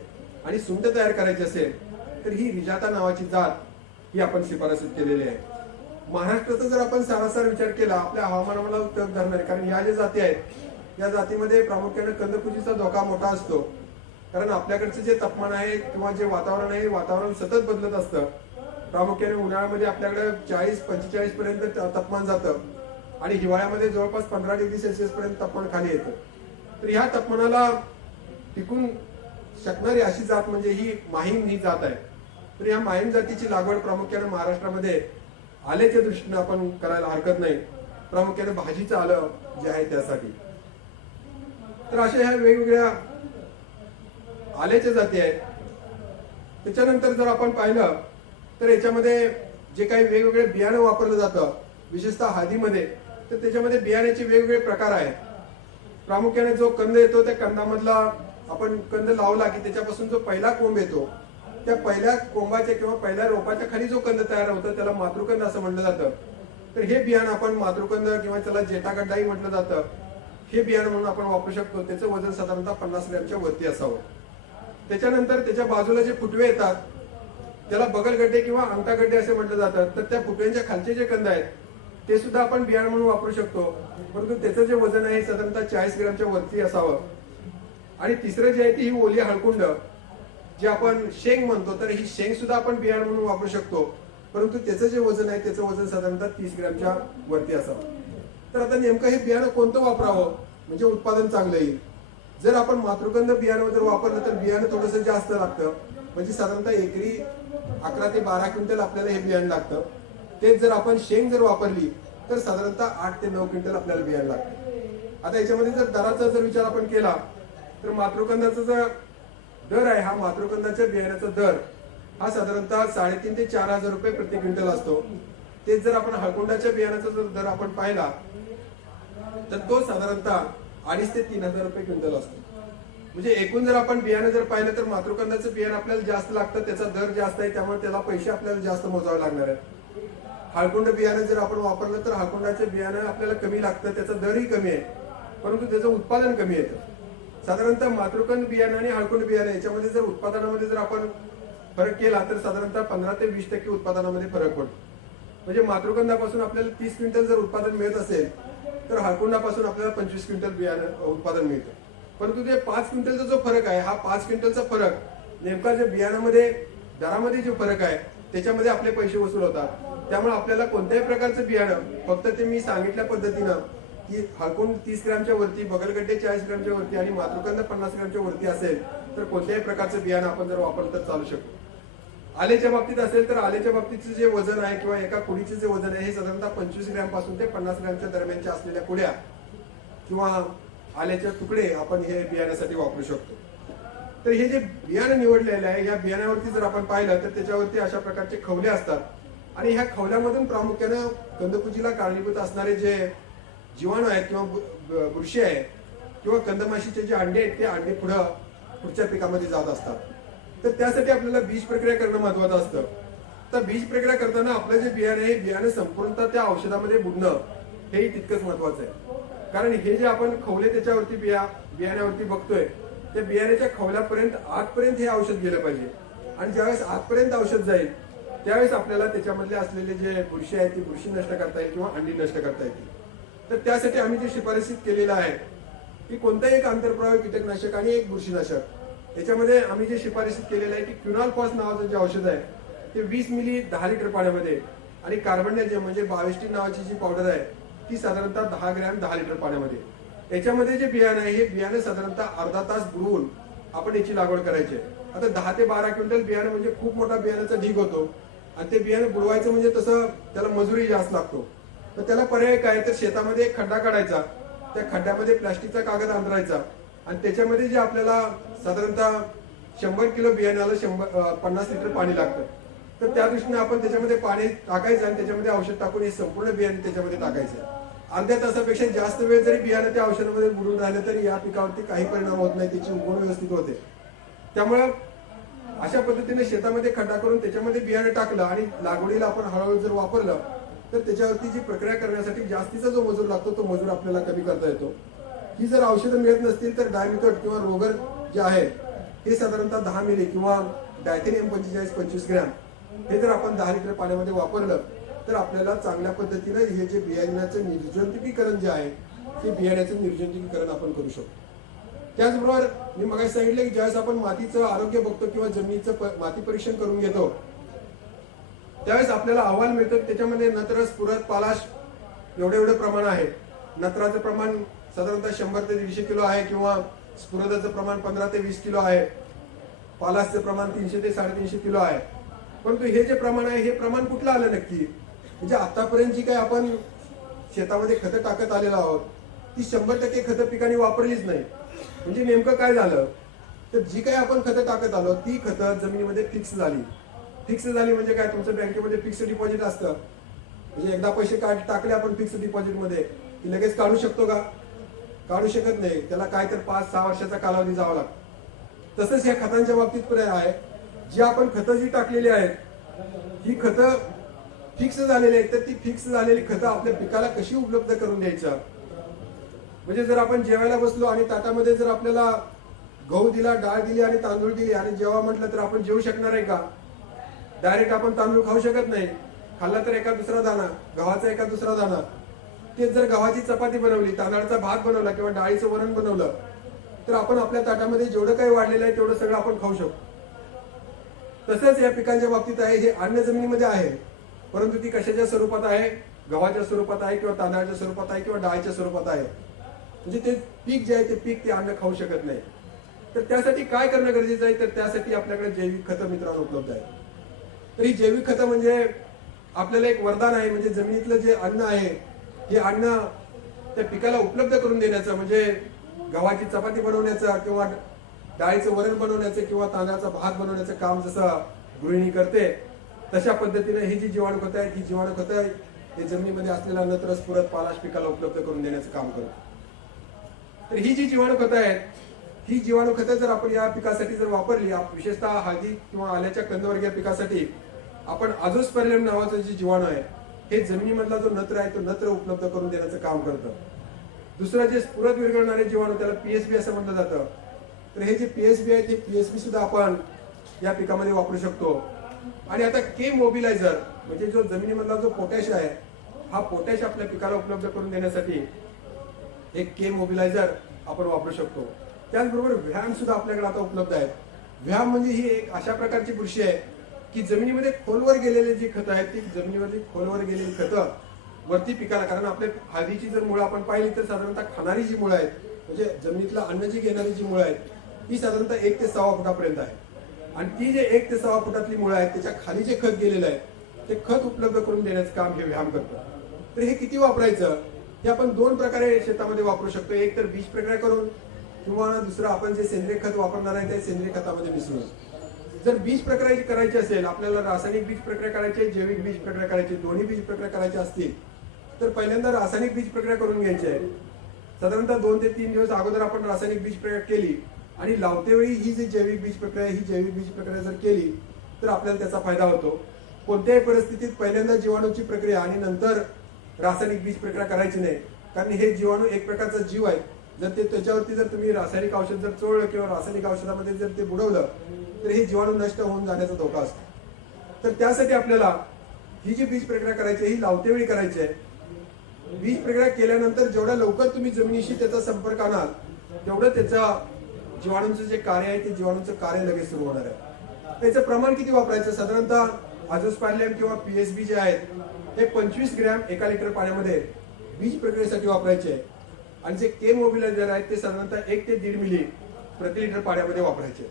आणि सुंठ तयार करायची असेल तर ही रिजाता नावाची जात ही आपण शिफारसीत केलेली आहे। महाराष्ट्राचा जर आपण सारासार विचार केला आपल्या हवामानाला उत्तर धरणार, कारण या ज्या जाती आहेत या जातीमध्ये प्रामुख्याने कंदकुजीचा धोका मोठा असतो। कारण आपल्याकडचे जे तापमान आहे किंवा जे वातावरण आहे वातावरण सतत बदलत असतं। प्रामुख्याने उन्हाळ्यामध्ये आपल्याकडे 40-45 पर्यंत तापमान जातं आणि हिवाळ्यामध्ये जवळपास 15 डिग्री सेल्सिअस पर्यंत तापमान खाली येतं। तर ह्या तापमानाला टिकून शकणारी अशी जात म्हणजे ही माहीम ही जात आहे। तर या माहीम जातीची लागवड प्रामुख्याने महाराष्ट्रामध्ये आल्याच्या दृष्टीने आपण करायला हरकत नाही, प्रामुख्याने भाजीचं आलं जे आहे त्यासाठी। तर अशा ह्या वेगवेगळ्या आल्याच्या जाती आहेत। त्याच्यानंतर जर आपण पाहिलं तर याच्यामध्ये जे काही वेगवेगळे बियाणं वापरलं जातं विशेषतः हळदीमध्ये, तर त्याच्यामध्ये बियाण्याचे वेगवेगळे प्रकार आहेत। प्रामुख्याने जो कंद येतो त्या कंदामधला आपण कंद लावला की त्याच्यापासून जो पहिला कोंब येतो त्या पहिल्या कोंबाच्या किंवा पहिल्या रोपाच्या खाली जो कंद तयार होतो त्याला मातृकंद असं म्हटलं जातं। तर हे बियाणं आपण मातृकंद किंवा त्याला जेटागड्डाही म्हटलं जातं, हे बियाणं म्हणून आपण वापरू शकतो। त्याचं वजन साधारणतः 50 ग्रॅमच्या वरती असावं। त्याच्यानंतर त्याच्या बाजूला जे फुटवे येतात त्याला बगलगड्डे किंवा अंगठागड्डे असे म्हटलं जातं। तर त्या फुटव्यांच्या खालचे जे कंद आहेत ते सुद्धा आपण बियाणं म्हणून वापरू शकतो, परंतु त्याचं जे वजन आहे साधारणतः 40 ग्रॅमच्या वरती असावं। आणि तिसरं जे आहे ती ही ओली हळकुंड जे आपण शेंग म्हणतो, तर ही शेंग सुद्धा आपण बियाणं म्हणून वापरू शकतो, परंतु त्याचं जे वजन आहे त्याचं वजन साधारणतः 30 ग्रॅमच्या वरती असावं। तर आता नेमकं हे बियाणं कोणतं वापरावं म्हणजे उत्पादन चांगलं येईल? जर आपण मातृकंद बियाणं जर वापरलं तर बियाणं थोडंसं जास्त लागतं, म्हणजे साधारणतः एकरी 11 ते 12 क्विंटल आपल्याला हे बियाणं लागतं। तेच जर आपण शेंग जर वापरली तर साधारणतः 8 ते 9 क्विंटल आपल्याला बियाणं लागतं। आता याच्यामध्ये जर दराचा जर विचार आपण केला तर मातृकंदाचा जर दर आहे हा मातृकंदाच्या बियाण्याचा दर हा साधारणतः 3,500 ते 4,000 रुपये प्रति क्विंटल असतो। तेच जर आपण हळकुंडाच्या बियाण्याचा जर दर आपण पाहिला तर तो साधारणतः 2,500 ते 3,000 रुपये क्विंटल असतो। म्हणजे एकूण जर आपण बियाणं जर पाहिलं तर मातृकंदाचं बियाणं आपल्याला जास्त लागतं, त्याचा दर जास्त आहे, त्यामुळे त्याला पैसे आपल्याला जास्त मोजावे लागणार आहेत। हळकुंड बियाणं जर आपण वापरलं तर हळकुंडाचे बियाणं आपल्याला कमी लागतं, त्याचा दरही कमी आहे, परंतु त्याचं उत्पादन कमी येतं। साधारणतः मातृकंद बियाणं आणि हळकुंड बियाणं याच्यामध्ये जर उत्पादनामध्ये जर आपण फरक केला तर साधारणतः 15 ते 20% उत्पादनामध्ये फरक पडतो। म्हणजे मातृकंदापासून आपल्याला 30 क्विंटल जर उत्पादन मिळत असेल तर हळकुंडापासून आपल्याला 25 क्विंटल बियाणं उत्पादन मिळतं। परंतु ते 5 क्विंटलचा जो फरक आहे हा 5 क्विंटलचा फरक नेमका जे बियाणामध्ये दरामध्ये जो फरक आहे त्याच्यामध्ये आपले पैसे वसूल होतात। त्यामुळे आपल्याला कोणत्याही प्रकारचं बियाणं फक्त ते मी सांगितल्या पद्धतीनं की हळकुंड 30 ग्रॅमच्या वरती, बगलगड्डे 40 ग्रॅमच्या वरती आणि मातृकंद 50 ग्रॅमच्या वरती असेल तर कोणत्याही प्रकारचं बियाणं आपण जर वापरलं तर चालू शकतो। आल्याच्या बाबतीत असेल तर आल्याच्या बाबतीतचं जे वजन आहे किंवा एका कुडीचे जे वजन आहे हे साधारणतः 25 ग्रॅम पासून ते 50 ग्रॅमच्या दरम्यानच्या असलेल्या कुड्या किंवा आल्याचे तुकडे आपण हे बियाण्यासाठी वापरू शकतो। तर हे जे बियाणं निवडलेलं आहे या बियाण्यावरती जर आपण पाहिलं तर त्याच्यावरती अशा प्रकारचे खवले असतात आणि ह्या खवल्यामधून प्रामुख्याने कंदकुजीला कारणीभूत असणारे जे जीवाणू आहेत किंवा बुरशी आहे किंवा कंदमाशीचे जे अंडे आहेत ते अंडे पुढच्या पिकामध्ये जात असतात। तर त्यासाठी आपल्याला बीज प्रक्रिया करणं महत्वाचं असतं। तर बीज प्रक्रिया करताना आपलं जे बियाणं आहे बियाणं संपूर्णतः त्या औषधामध्ये बुडणं हेही तितकंच महत्वाचं आहे, कारण हे जे आपण खवले त्याच्यावरती बियाण्यावरती बघतोय त्या बियाण्याच्या खवल्यापर्यंत आतपर्यंत हे औषध गेलं पाहिजे आणि ज्यावेळेस आतपर्यंत औषध जाईल त्यावेळेस आपल्याला त्याच्यामधले असलेले जे बुरशी आहे ती बुरशी नष्ट करता येईल किंवा अंडी नष्ट करता येतील। तर त्यासाठी आम्ही जे शिफारसीत केलेलं आहे की कोणताही एक आंतरप्रवाही कीटकनाशक आणि एक बुरशीनाशक याच्यामध्ये आम्ही जे शिफारसीत केलेलं आहे की क्विनॉल-फॉस नावाचं जे औषध आहे ते 20 मिली 10 लिटर पाण्यामध्ये आणि कार्बनडायझम म्हणजे बावेस्टिन नावाची जी पावडर आहे ती साधारणतः 10 ग्रॅम 10 लिटर पाण्यामध्ये। याच्यामध्ये जे बियाणं आहे हे बियाणं साधारणतः अर्धा तास बुडवून आपण याची लागवड करायची आहे। आता 10 ते 12 क्विंटल बियाणं म्हणजे खूप मोठा बियाण्याचा ढीग होतो आणि ते बियाणं बुडवायचं म्हणजे तसं त्याला मजुरी जास्त लागतो। तर त्याला पर्याय काय तर शेतामध्ये एक खड्डा काढायचा, त्या खड्ड्यामध्ये प्लास्टिकचा कागद अंतरायचा आणि त्याच्यामध्ये जे आपल्याला साधारणतः 100 किलो बियाण्याला 50 लिटर पाणी लागतं। तर त्या दृष्टीने आपण त्याच्यामध्ये पाणी टाकायचं आणि त्याच्यामध्ये औषध टाकून हे संपूर्ण बियाणे त्याच्यामध्ये टाकायचं. अर्ध्या तासापेक्षा जास्त वेळ जरी बियाणं त्या औषधामध्ये बुडून राहिलं तरी या पिकावरती काही परिणाम होत नाही, त्याची उगवण व्यवस्थित होते. त्यामुळं अशा पद्धतीने शेतामध्ये खड्डा करून त्याच्यामध्ये बियाणे टाकलं आणि लागवडीला आपण हळूहळू जर वापरलं तर त्याच्यावरती जी प्रक्रिया करण्यासाठी जास्तीचा जो मजूर लागतो तो मजूर आपल्याला कमी करता येतो. ही जर औषधं मिळत नसतील तर डायमिथोट किंवा रोगर जे आहे हे साधारणतः 10 मिली किंवा डायथेनियम 45-25 ग्रॅम हे जर आपण 10 लिटर पाण्यामध्ये वापरलं तर आपल्याला चांगल्या पद्धतीने हे जे बियाण्याचं निर्जंतुकीकरण जे आहे ते बियाण्याचं निर्जंतुकीकरण आपण करू शकतो. त्याचबरोबर मी मगाशी सांगितलं की ज्यावेळेस आपण मातीचं आरोग्य बघतो किंवा जमिनीचं माती परीक्षण करून घेतो त्यावेळेस आपल्याला अहवाल मिळतो. त्याच्यामध्ये नत्र, स्फुरद, पालाश एवढे प्रमाण आहे. नत्राचं प्रमाण साधारणतः 100 ते 150 किलो आहे किंवा स्फुरदाचं प्रमाण 15 ते 20 किलो आहे. पालाशचं प्रमाण 300 ते 350 किलो आहे. परंतु हे जे प्रमाण आहे हे प्रमाण कुठलं आलं नक्की? म्हणजे आतापर्यंत जी काही आपण शेतामध्ये खतं टाकत आलेलो आहोत ती 100% खतं पिकांनी वापरलीच नाही. म्हणजे नेमकं काय झालं तर जी काही आपण खतं टाकत आलो ती खतं जमिनीमध्ये फिक्स झाली. फिक्स झाली म्हणजे काय? तुमचं बँकेमध्ये फिक्स डिपॉझिट असतं. म्हणजे एकदा पैसे टाकले आपण फिक्स डिपॉझिटमध्ये की लगेच काढू शकतो का? काढू शकत नाही. त्याला काय तर 5-6 वर्षाचा कालावधी जावा लागतो. तसंच या खतांच्या बाबतीत पण आहे. जी आपण खतं जी टाकलेली आहेत ही खतं फिक्स झालेली आहेत तर ती फिक्स झालेली खतं आपल्या पिकाला कशी उपलब्ध करून द्यायचं? म्हणजे जर आपण जेवायला बसलो आणि ताटामध्ये जर आपल्याला गहू दिला, डाळ दिली आणि तांदूळ दिली आणि जेव्हा म्हटलं तर आपण जेवू शकणार आहे का? डायरेक्ट आपण तांदूळ खाऊ शकत नाही. खाल्ला तर एका दुसरा दाणा, गव्हाचा एका दुसरा दाणा. तेच जर गव्हाची चपाती बनवली, तांदळाचा भात बनवला किंवा डाळीचं वरण बनवलं तर आपण आपल्या ताटामध्ये जेवढं काही वाढलेलं आहे तेवढं सगळं आपण खाऊ शकतो. तसंच या पिकांच्या बाबतीत आहे. हे अन्न जमिनीमध्ये आहे परंतु ती कशाच्या स्वरूपात आहे? गव्हाच्या स्वरूपात आहे किंवा तांदळाच्या स्वरूपात आहे किंवा डाळीच्या स्वरूपात आहे. म्हणजे ते पीक जे आहे ते पीक ते अन्न खाऊ शकत नाही. तर त्यासाठी काय करणं गरजेचं आहे? तर त्यासाठी आपल्याकडे जैविक खतं मित्रांनो उपलब्ध आहे. तर ही जैविक खतं म्हणजे आपल्याला एक वरदान आहे. म्हणजे जमिनीतलं जे अन्न आहे हे अन्न त्या पिकाला उपलब्ध करून देण्याचं, म्हणजे गव्हाची चपाती बनवण्याचं किंवा डाळीचं वरण बनवण्याचं किंवा तांदळाचा भात बनवण्याचं काम जसं गृहिणी करते तशा पद्धतीने ही जी जीवाणू खतं आहेत ही जीवाणू खतं हे जमिनीमध्ये असलेला नत्र, स्फुरद, पालाश पिकाला उपलब्ध करून देण्याचं काम करतात. तर ही जी जीवाणू खतं आहेत ही जीवाणू खतं जर आपण या पिकासाठी जर वापरली, विशेषतः हळदी किंवा आल्याच्या कंदवर्गीय पिकासाठी आपण अझोस्पेरिलम नावाचं जे जीवाणू आहे हे जमिनीमधला जो नत्र आहे तो नत्र उपलब्ध करून देण्याचं काम करतं. दुसरं जे स्फुरद विरघळणारे जीवाणू त्याला पीएसबी असं म्हटलं जातं. तर हे जे पीएसबी आहे ते पीएसबी सुद्धा आपण या पिकामध्ये वापरू शकतो. आणि आता के मोबिलायझर म्हणजे जो जमिनीमधला जो पोटॅश आहे हा पोटॅश आपल्या पिकाला उपलब्ध करून देण्यासाठी एक के मोबिलायझर आपण वापरू शकतो. त्याचबरोबर व्यायाम सुद्धा आपल्याकडे आता उपलब्ध आहेत. व्यायाम म्हणजे ही एक अशा प्रकारची बुरशी आहे की जमिनीमध्ये खोलवर गेलेले जी खतं आहेत ती जमिनीवरती खोलवर गेलेली खतं वरती पिकाला, कारण आपल्या हळदीची जर मुळं आपण पाहिली तर साधारणतः खाणारी जी मुळं आहेत म्हणजे जमिनीतलं अन्न जी घेणारी जी मुळं आहेत ती साधारणतः 1 ते 6 फुटापर्यंत आहे. आणि ती जे 1 ते 6 फुटातली मुळं आहेत त्याच्या खाली जे खत गेलेलं आहे ते खत उपलब्ध करून देण्याचं काम हे व्यायाम करतं. तर हे किती वापरायचं हे आपण 2 प्रकारे शेतामध्ये वापरू शकतो. एक तर बीज प्रक्रिया करून किंवा दुसरं आपण जे सेंद्रिय खत वापरणार आहे ते सेंद्रिय खतामध्ये मिसळून. जर बीज प्रक्रिया करायची असेल, आपल्याला रासायनिक बीज प्रक्रिया करायची, जैविक बीज प्रक्रिया करायची, दोन्ही बीज प्रक्रिया करायची असतील तर पहिल्यांदा रासायनिक बीज प्रक्रिया करून घ्यायची आहे. साधारणतः 2 ते 3 दिवस अगोदर आपण रासायनिक बीज प्रक्रिया केली आणि लावते वेळी ही जी जैविक बीज प्रक्रिया ही जैविक बीज प्रक्रिया जर केली तर आपल्याला त्याचा फायदा होतो. कोणत्याही परिस्थितीत पहिल्यांदा जीवाणूची प्रक्रिया आणि नंतर रासायनिक बीज प्रक्रिया करायची नाही, कारण हे जीवाणू एक प्रकारचा जीव आहे. जर ते त्याच्यावरती जर तुम्ही रासायनिक औषध जर चोळलं किंवा रासायनिक औषधामध्ये जर ते बुडवलं तर हे जीवाणू नष्ट होऊन जाण्याचा धोका असतो. तर त्यासाठी आपल्याला ही जी बीज प्रक्रिया करायची ही लावते वेळी करायची आहे. बीज प्रक्रिया केल्यानंतर जेवढ्या लवकर तुम्ही जमिनीशी त्याचा संपर्क आणाल तेवढं त्याचा जीवाणूंचं जे कार्य आहे ते जीवाणूंचं कार्य लगेच सुरू होणार आहे. त्याचं प्रमाण किती वापरायचं? साधारणतः अझोस्पायरलियम किंवा पीएसबी जे आहेत हे 25 ग्रॅम 1 लिटर पाण्यामध्ये बीज प्रक्रियेसाठी वापरायचे आहे. आणि जे के मोबिलायझर आहेत ते साधारणतः 1 ते 1.5 मिली प्रति लिटर पाण्यामध्ये वापरायचे.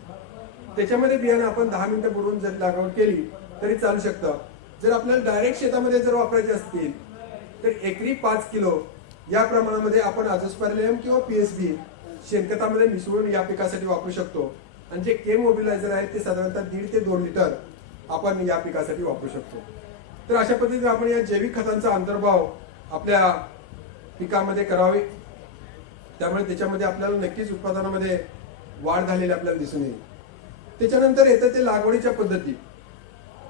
त्याच्यामध्ये बियाणं आपण 10 मिनिटं बुडवून जर लागवड केली तरी चालू शकतं. जर आपल्याला डायरेक्ट शेतामध्ये जर वापरायचे असतील तर एकरी 5 किलो या प्रमाणामध्ये आपण अझोस्पायरलियम किंवा पीएसबी शेणखतामध्ये मिसळून या पिकासाठी वापरू शकतो. आणि जे के मोबिलायझर आहे ते साधारणतः 1.5 ते 2 लिटर आपण या पिकासाठी वापरू शकतो. तर अशा पद्धतीने आपण या जैविक खतांचा अंतर्भाव आपल्या पिकामध्ये करावे. त्यामुळे त्याच्यामध्ये आपल्याला नक्कीच उत्पादनामध्ये वाढ झालेली आपल्याला दिसून येईल. त्याच्यानंतर येतं ते लागवडीच्या पद्धती.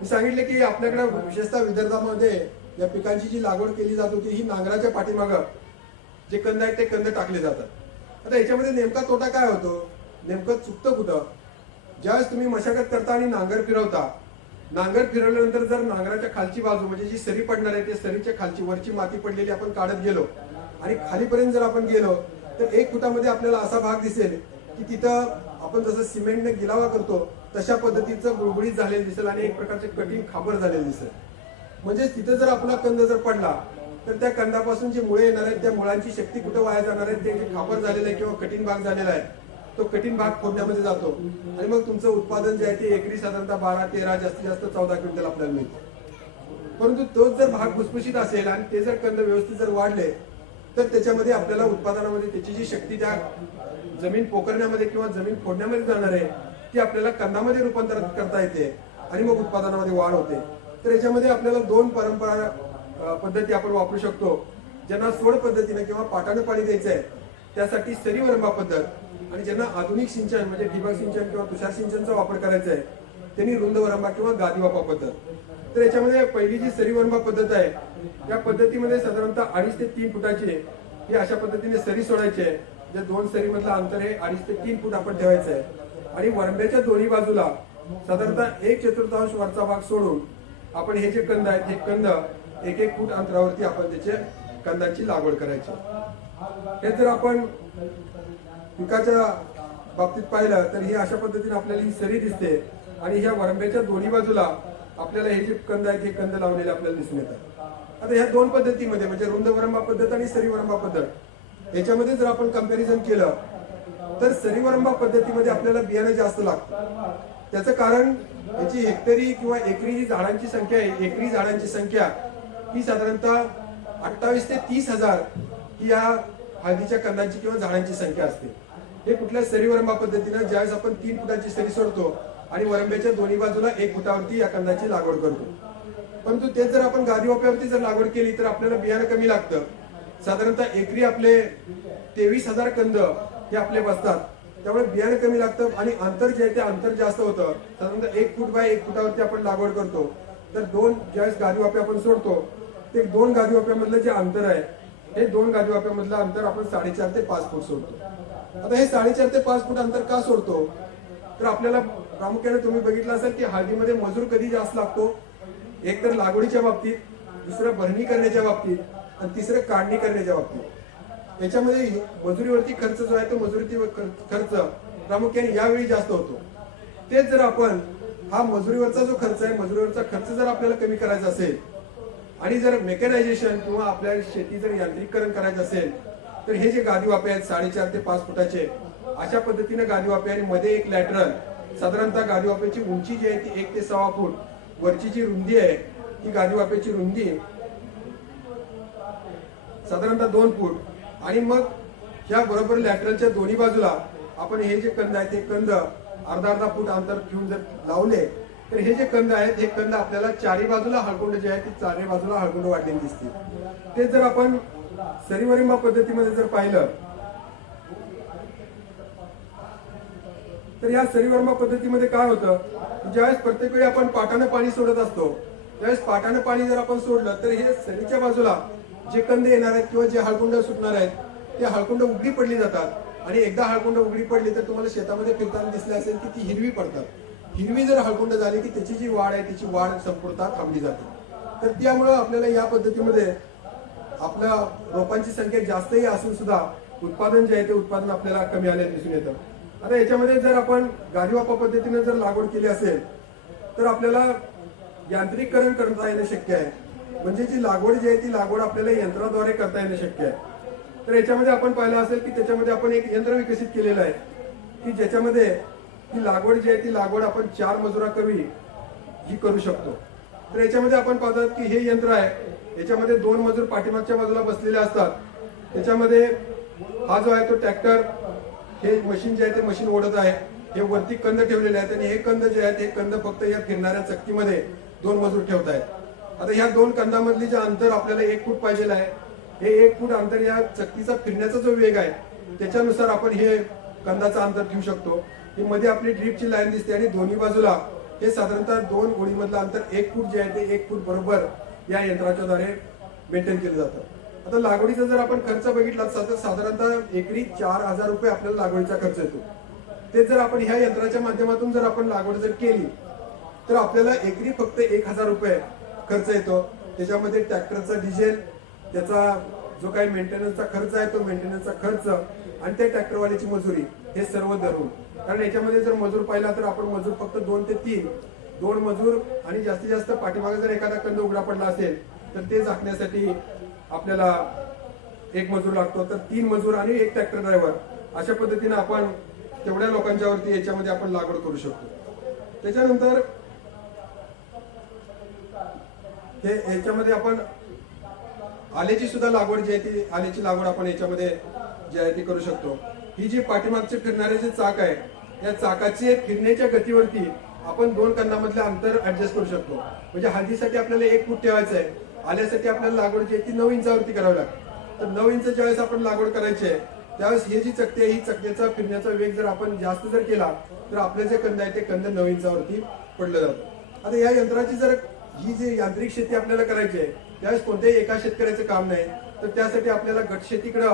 मी सांगितले की आपल्याकडे विशेषतः विदर्भामध्ये या पिकांची जी लागवड केली जात होती ही नांगराच्या पाठीमागं जे कंद आहेत ते कंद टाकले जातात. आता याच्यामध्ये नेमका तोटा काय होतो, नेमकं चुकतं कुठं, ज्यावेळेस तुम्ही मशागत करता आणि नांगर फिरवता, नांगर फिरवल्यानंतर जर नांगराच्या खालची बाजू म्हणजे जी सरी पडणार आहे ते सरीच्या खालची वरची माती पडलेली आपण काढत गेलो आणि खालीपर्यंत जर आपण गेलो तर 1 फुटामध्ये आपल्याला असा भाग दिसेल की तिथं आपण जसं सिमेंटने गिलावा करतो तशा पद्धतीचं गुळगुळीत झालेलं दिसेल आणि एक प्रकारचे कठीण खाबर झालेलं दिसेल. म्हणजे तिथं जर आपला कंद जर पडला तर त्या कंदापासून जे मुळे येणार आहेत त्या मुळांची शक्ती कुठं वाया जाणार आहे, ते जे खापर झालेलं आहे किंवा कठीण भाग झालेला आहे तो कठीण भाग फोडण्यामध्ये जातो आणि मग तुमचं उत्पादन जे आहे ते एकरी साधारणतः 12-13 जास्तीत जास्त 14 क्विंटल आपल्याला मिळतं. परंतु तोच जर भाग खुसखुशीत असेल आणि ते जर कंद व्यवस्थित जर वाढले तर त्याच्यामध्ये आपल्याला उत्पादनामध्ये त्याची जी शक्ती त्या जमीन पोखरण्यामध्ये किंवा जमीन फोडण्यामध्ये जाणार आहे ती आपल्याला कंदामध्ये रूपांतरित करता येते आणि मग उत्पादनामध्ये वाढ होते. तर याच्यामध्ये आपल्याला 2 परंपरा पद्धती आपण वापरू शकतो. ज्यांना सोड पद्धतीने किंवा पाटाने पाणी द्यायचं आहे त्यासाठी सरी वरंबा पद्धत आणि ज्यांना आधुनिक सिंचन म्हणजे ठिबक सिंचन किंवा तुषार सिंचनचा वापर करायचा आहे त्यांनी रुंद वरंबा किंवा गादी वापा पद्धत. तर याच्यामध्ये पहिली जी सरी वरंबा पद्धत आहे या पद्धतीमध्ये साधारणतः 2.5 ते 3 फुटाची ही अशा पद्धतीने सरी सोडायची आहे. ज्या 2 सरी मधलं अंतर हे 2.5 ते 3 फूट आपण ठेवायचं आहे आणि वरंब्याच्या दोन्ही बाजूला साधारणतः 1/4 वरचा भाग सोडून आपण हे जे कंद आहेत हे कंद 1-1 फूट अंतरावरती आपण त्याचे कंदाची लागवड करायची. हे जर आपण पिकाच्या बाबतीत पाहिलं तर ही अशा पद्धतीने आपल्याला ही सरी दिसते आणि ह्या वरंब्याच्या दोन्ही बाजूला आपल्याला हे जे कंद आहेत हे कंद लावलेले आपल्याला दिसून येतात. आता ह्या 2 पद्धतीमध्ये म्हणजे रुंद वरंबा पद्धत आणि सरी वरंबा पद्धत याच्यामध्ये जर आपण कंपॅरिझन केलं तर सरी वरंबा पद्धतीमध्ये आपल्याला बियाणं जास्त लागतं. त्याचं कारण याची हेक्टरी किंवा एकरी जी झाडांची संख्या आहे एकरी झाडांची संख्या ही साधारणतः 28 ते 30 हजार ही या हळदीच्या कंदांची किंवा झाडांची संख्या असते. हे कुठल्या सरी वरंबा पद्धतीनं ज्यावेळेस आपण 3 फुटाची सरी सोडतो आणि वरंब्याच्या दोन्ही बाजूला 1 फुटावरती या कंदाची लागवड करतो. परंतु तेच जर आपण गादी वाफ्यावरती जर लागवड केली तर आपल्याला बियाणं कमी लागतं. साधारणतः एकरी आपले 23,000 कंद हे आपले बसतात. त्यामुळे बियाणं कमी लागतं आणि अंतर जे आहे ते अंतर जास्त होतं. साधारणतः 1 फूट बाय 1 फुटावरती आपण लागवड करतो तर 2 ज्यावेळेस गादी वाफे आपण सोडतो ते 2 गादी वाफ्यामधलं जे अंतर आहे हे 2 गादी वाफ्यामधलं अंतर आपण 4.5 ते 5 फूट सोडतो. आता हे 4.5 ते 5 फूट अंतर का सोडतो तर आपल्याला प्रामुख्याने तुम्ही बघितलं असेल की हळदीमध्ये मजूर कधी जास्त लागतो, एक तर लागवडीच्या बाबतीत, दुसरं भरणी करण्याच्या बाबतीत आणि तिसरं काढणी करण्याच्या बाबतीत. याच्यामध्ये मजुरीवरती खर्च जो आहे तो मजुरीवरती खर्च प्रामुख्याने यावेळी जास्त होतो. तेच जर आपण हा मजुरीवरचा जो खर्च आहे मजुरीवरचा खर्च जर आपल्याला कमी करायचा असेल आणि जर मेकॅनायझेशन किंवा आपल्या शेती जर यांत्रिकीकरण करायचं असेल तर हे जे गादी वाफे आहेत 4.5 ते 5 फुटाचे अशा पद्धतीने गादी वाफे आणि मध्ये एक लॅटरल साधारणतः गादी वाफेची उंची जी आहे ती 1 ते 6 फूट, वरची जी रुंदी आहे ती गादी वाफेची रुंदी साधारणतः 2 फूट आणि मग या बरोबर लॅटरलच्या दोन्ही बाजूला आपण हे जे कंद आहेत ते कंद अर्धा फूट अंतर ठेवून जर लावले तर हे जे कंद आहेत हे कंद आपल्याला चारी बाजूला हळकुंड जे आहे ते चारी बाजूला हळकुंड वाढलेली दिसतील. ते जर आपण सरी वरंबा पद्धतीमध्ये जर पाहिलं तर या सरी वरंबा पद्धतीमध्ये काय होतं, ज्यावेळेस प्रत्येक वेळी आपण पाटाने पाणी सोडत असतो त्यावेळेस पाटाने पाणी जर आपण सोडलं तर हे सरीच्या बाजूला जे कंद येणार आहेत किंवा जे हळकुंड सुटणार आहेत ते हळकुंड उघडी पडली जातात आणि एकदा हळकुंड उघडी पडली तर तुम्हाला शेतामध्ये फिरताना दिसले असेल की ती हिरवी पडतात. हिरवी जर हळकुंड झाली की त्याची जी वाढ आहे त्याची वाढ संपूर्णतः थांबली जाते. तर त्यामुळे आपल्याला या पद्धतीमध्ये आपल्या रोपांची संख्या जास्तही असून सुद्धा उत्पादन जे आहे ते उत्पादन आपल्याला कमी आले दिसून येतं. आता याच्यामध्ये जर आपण गादी वाफा पद्धतीने जर लागवड केली असेल तर आपल्याला यांत्रिकीकरण करता येणं शक्य आहे. म्हणजे जी लागवड जी आहे ती लागवड आपल्याला यंत्राद्वारे करता येणं शक्य आहे. तर याच्यामध्ये आपण पाहिलं असेल की त्याच्यामध्ये आपण एक यंत्र विकसित केलेलं आहे की ज्याच्यामध्ये ही लागवड जी आहे ती लागवड आपण 4 मजुराकवी ही करू शकतो. तर याच्यामध्ये आपण पाहतात की हे यंत्र आहे याच्यामध्ये 2 मजूर पाठीमागच्या बाजूला बसलेले असतात. त्याच्यामध्ये हा जो आहे तो ट्रॅक्टर हे मशीन जे आहे ते मशीन ओढत आहे हे वरती कंद ठेवलेले आहेत आणि हे कंद जे आहेत हे कंद फक्त या फिरणाऱ्या चक्कीमध्ये 2 मजूर ठेवतायत। आता ह्या 2 कंदामधली जे अंतर आपल्याला 1 फूट पाहिजे आहे, हे 1 फूट अंतर या चक्कीचा फिरण्याचा जो वेग आहे त्याच्यानुसार आपण हे कंदाचं अंतर ठेवू शकतो। ही मध्ये आपली ड्रीपची लाईन दिसते आणि दोन्ही बाजूला हे साधारणतः 2 ओळीमधलं अंतर 1 फूट जे आहे ते 1 फूट बरोबर या यंत्राच्या द्वारे मेंटेन केलं जातं। आता लागवडीचा जर आपण खर्च बघितला तर साधारणतः एकरी 4000 रुपये आपल्याला लागवडीचा खर्च येतो। ते जर आपण ह्या यंत्राच्या माध्यमातून जर आपण लागवड जर केली तर आपल्याला एकरी फक्त 1000 रुपये खर्च येतो। त्याच्यामध्ये ट्रॅक्टरचा डिझेल, त्याचा जो काही मेंटेनन्सचा खर्च आहे तो मेंटेनन्सचा खर्च आणि त्या ट्रॅक्टरवाल्याची मजुरी हे सर्व धरून, कारण याच्यामध्ये जर मजूर पाहिला तर आपण मजूर फक्त 2 ते 3 2 मजूर आणि जास्तीत जास्त पाठीमागे जर एखादा कंद उघडा पडला असेल तर ते झाकण्यासाठी आपल्याला 1 मजूर लागतो, तर 3 मजूर आणि 1 ट्रॅक्टर ड्रायव्हर अशा पद्धतीने आपण तेवढ्या लोकांच्या वरती याच्यामध्ये आपण लागवड करू शकतो। त्याच्यानंतर हे याच्यामध्ये आपण आल्याची सुद्धा लागवड जी आहे ती आल्याची लागवड आपण याच्यामध्ये जी आहे ती करू शकतो। ही जी पाठीमागचे फिरणारे जे चाक आहे या चाकाचे फिरण्याच्या गतीवरती आपण 2 कंदामधले अंतर ऍडजस्ट करू शकतो। म्हणजे हळदीसाठी आपल्याला 1 फूट ठेवायचं आहे, आल्यासाठी आपल्याला लागवड जी आहे ती 9 इंचावरती करावी लागते। तर 9 इंच ज्यावेळेस आपण लागवड करायची आहे त्यावेळेस हे जी चकती आहे ही चकतीचा फिरण्याचा वेग जर आपण जास्त जर केला तर आपले जे कंद आहे ते कंद 9 इंचावरती पडलं जातं। आता या यंत्राची जर ही जी यांत्रिक शेती आपल्याला करायची आहे त्यावेळेस कोणत्याही एका शेतकऱ्याचं काम नाही, तर त्यासाठी आपल्याला गट शेतीकडे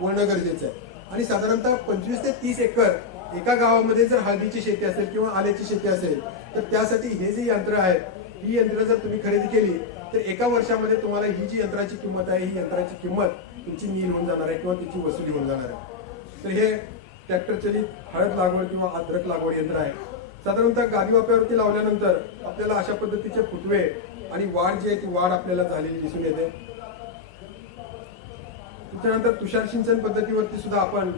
वळणं गरजेचं आहे। आणि साधारणतः 25 ते 30 एकर एका गावामध्ये जर हळदीची शेती असेल किंवा आल्याची शेती असेल तर त्यासाठी हे जे यंत्र आहेत ही यंत्र जर तुम्ही खरेदी केली तर एका वर्षामध्ये तुम्हाला ही जी यंत्राची किंमत आहे ही यंत्राची किंमत तुमची नील होऊन जाणार आहे किंवा तिची वसुली होऊन जाणार आहे। तर हे ट्रॅक्टर चलित हळद लागवड किंवा अद्रक लागवड यंत्र आहे। साधारणतः गादी वाफ्यावरती लावल्यानंतर आपल्याला अशा पद्धतीचे फुटवे आणि वाढ जी आहे ती वाढ आपल्याला झालेली दिसून येते। त्याच्यानंतर तुषार सिंचन पद्धतीवरती सुद्धा आपण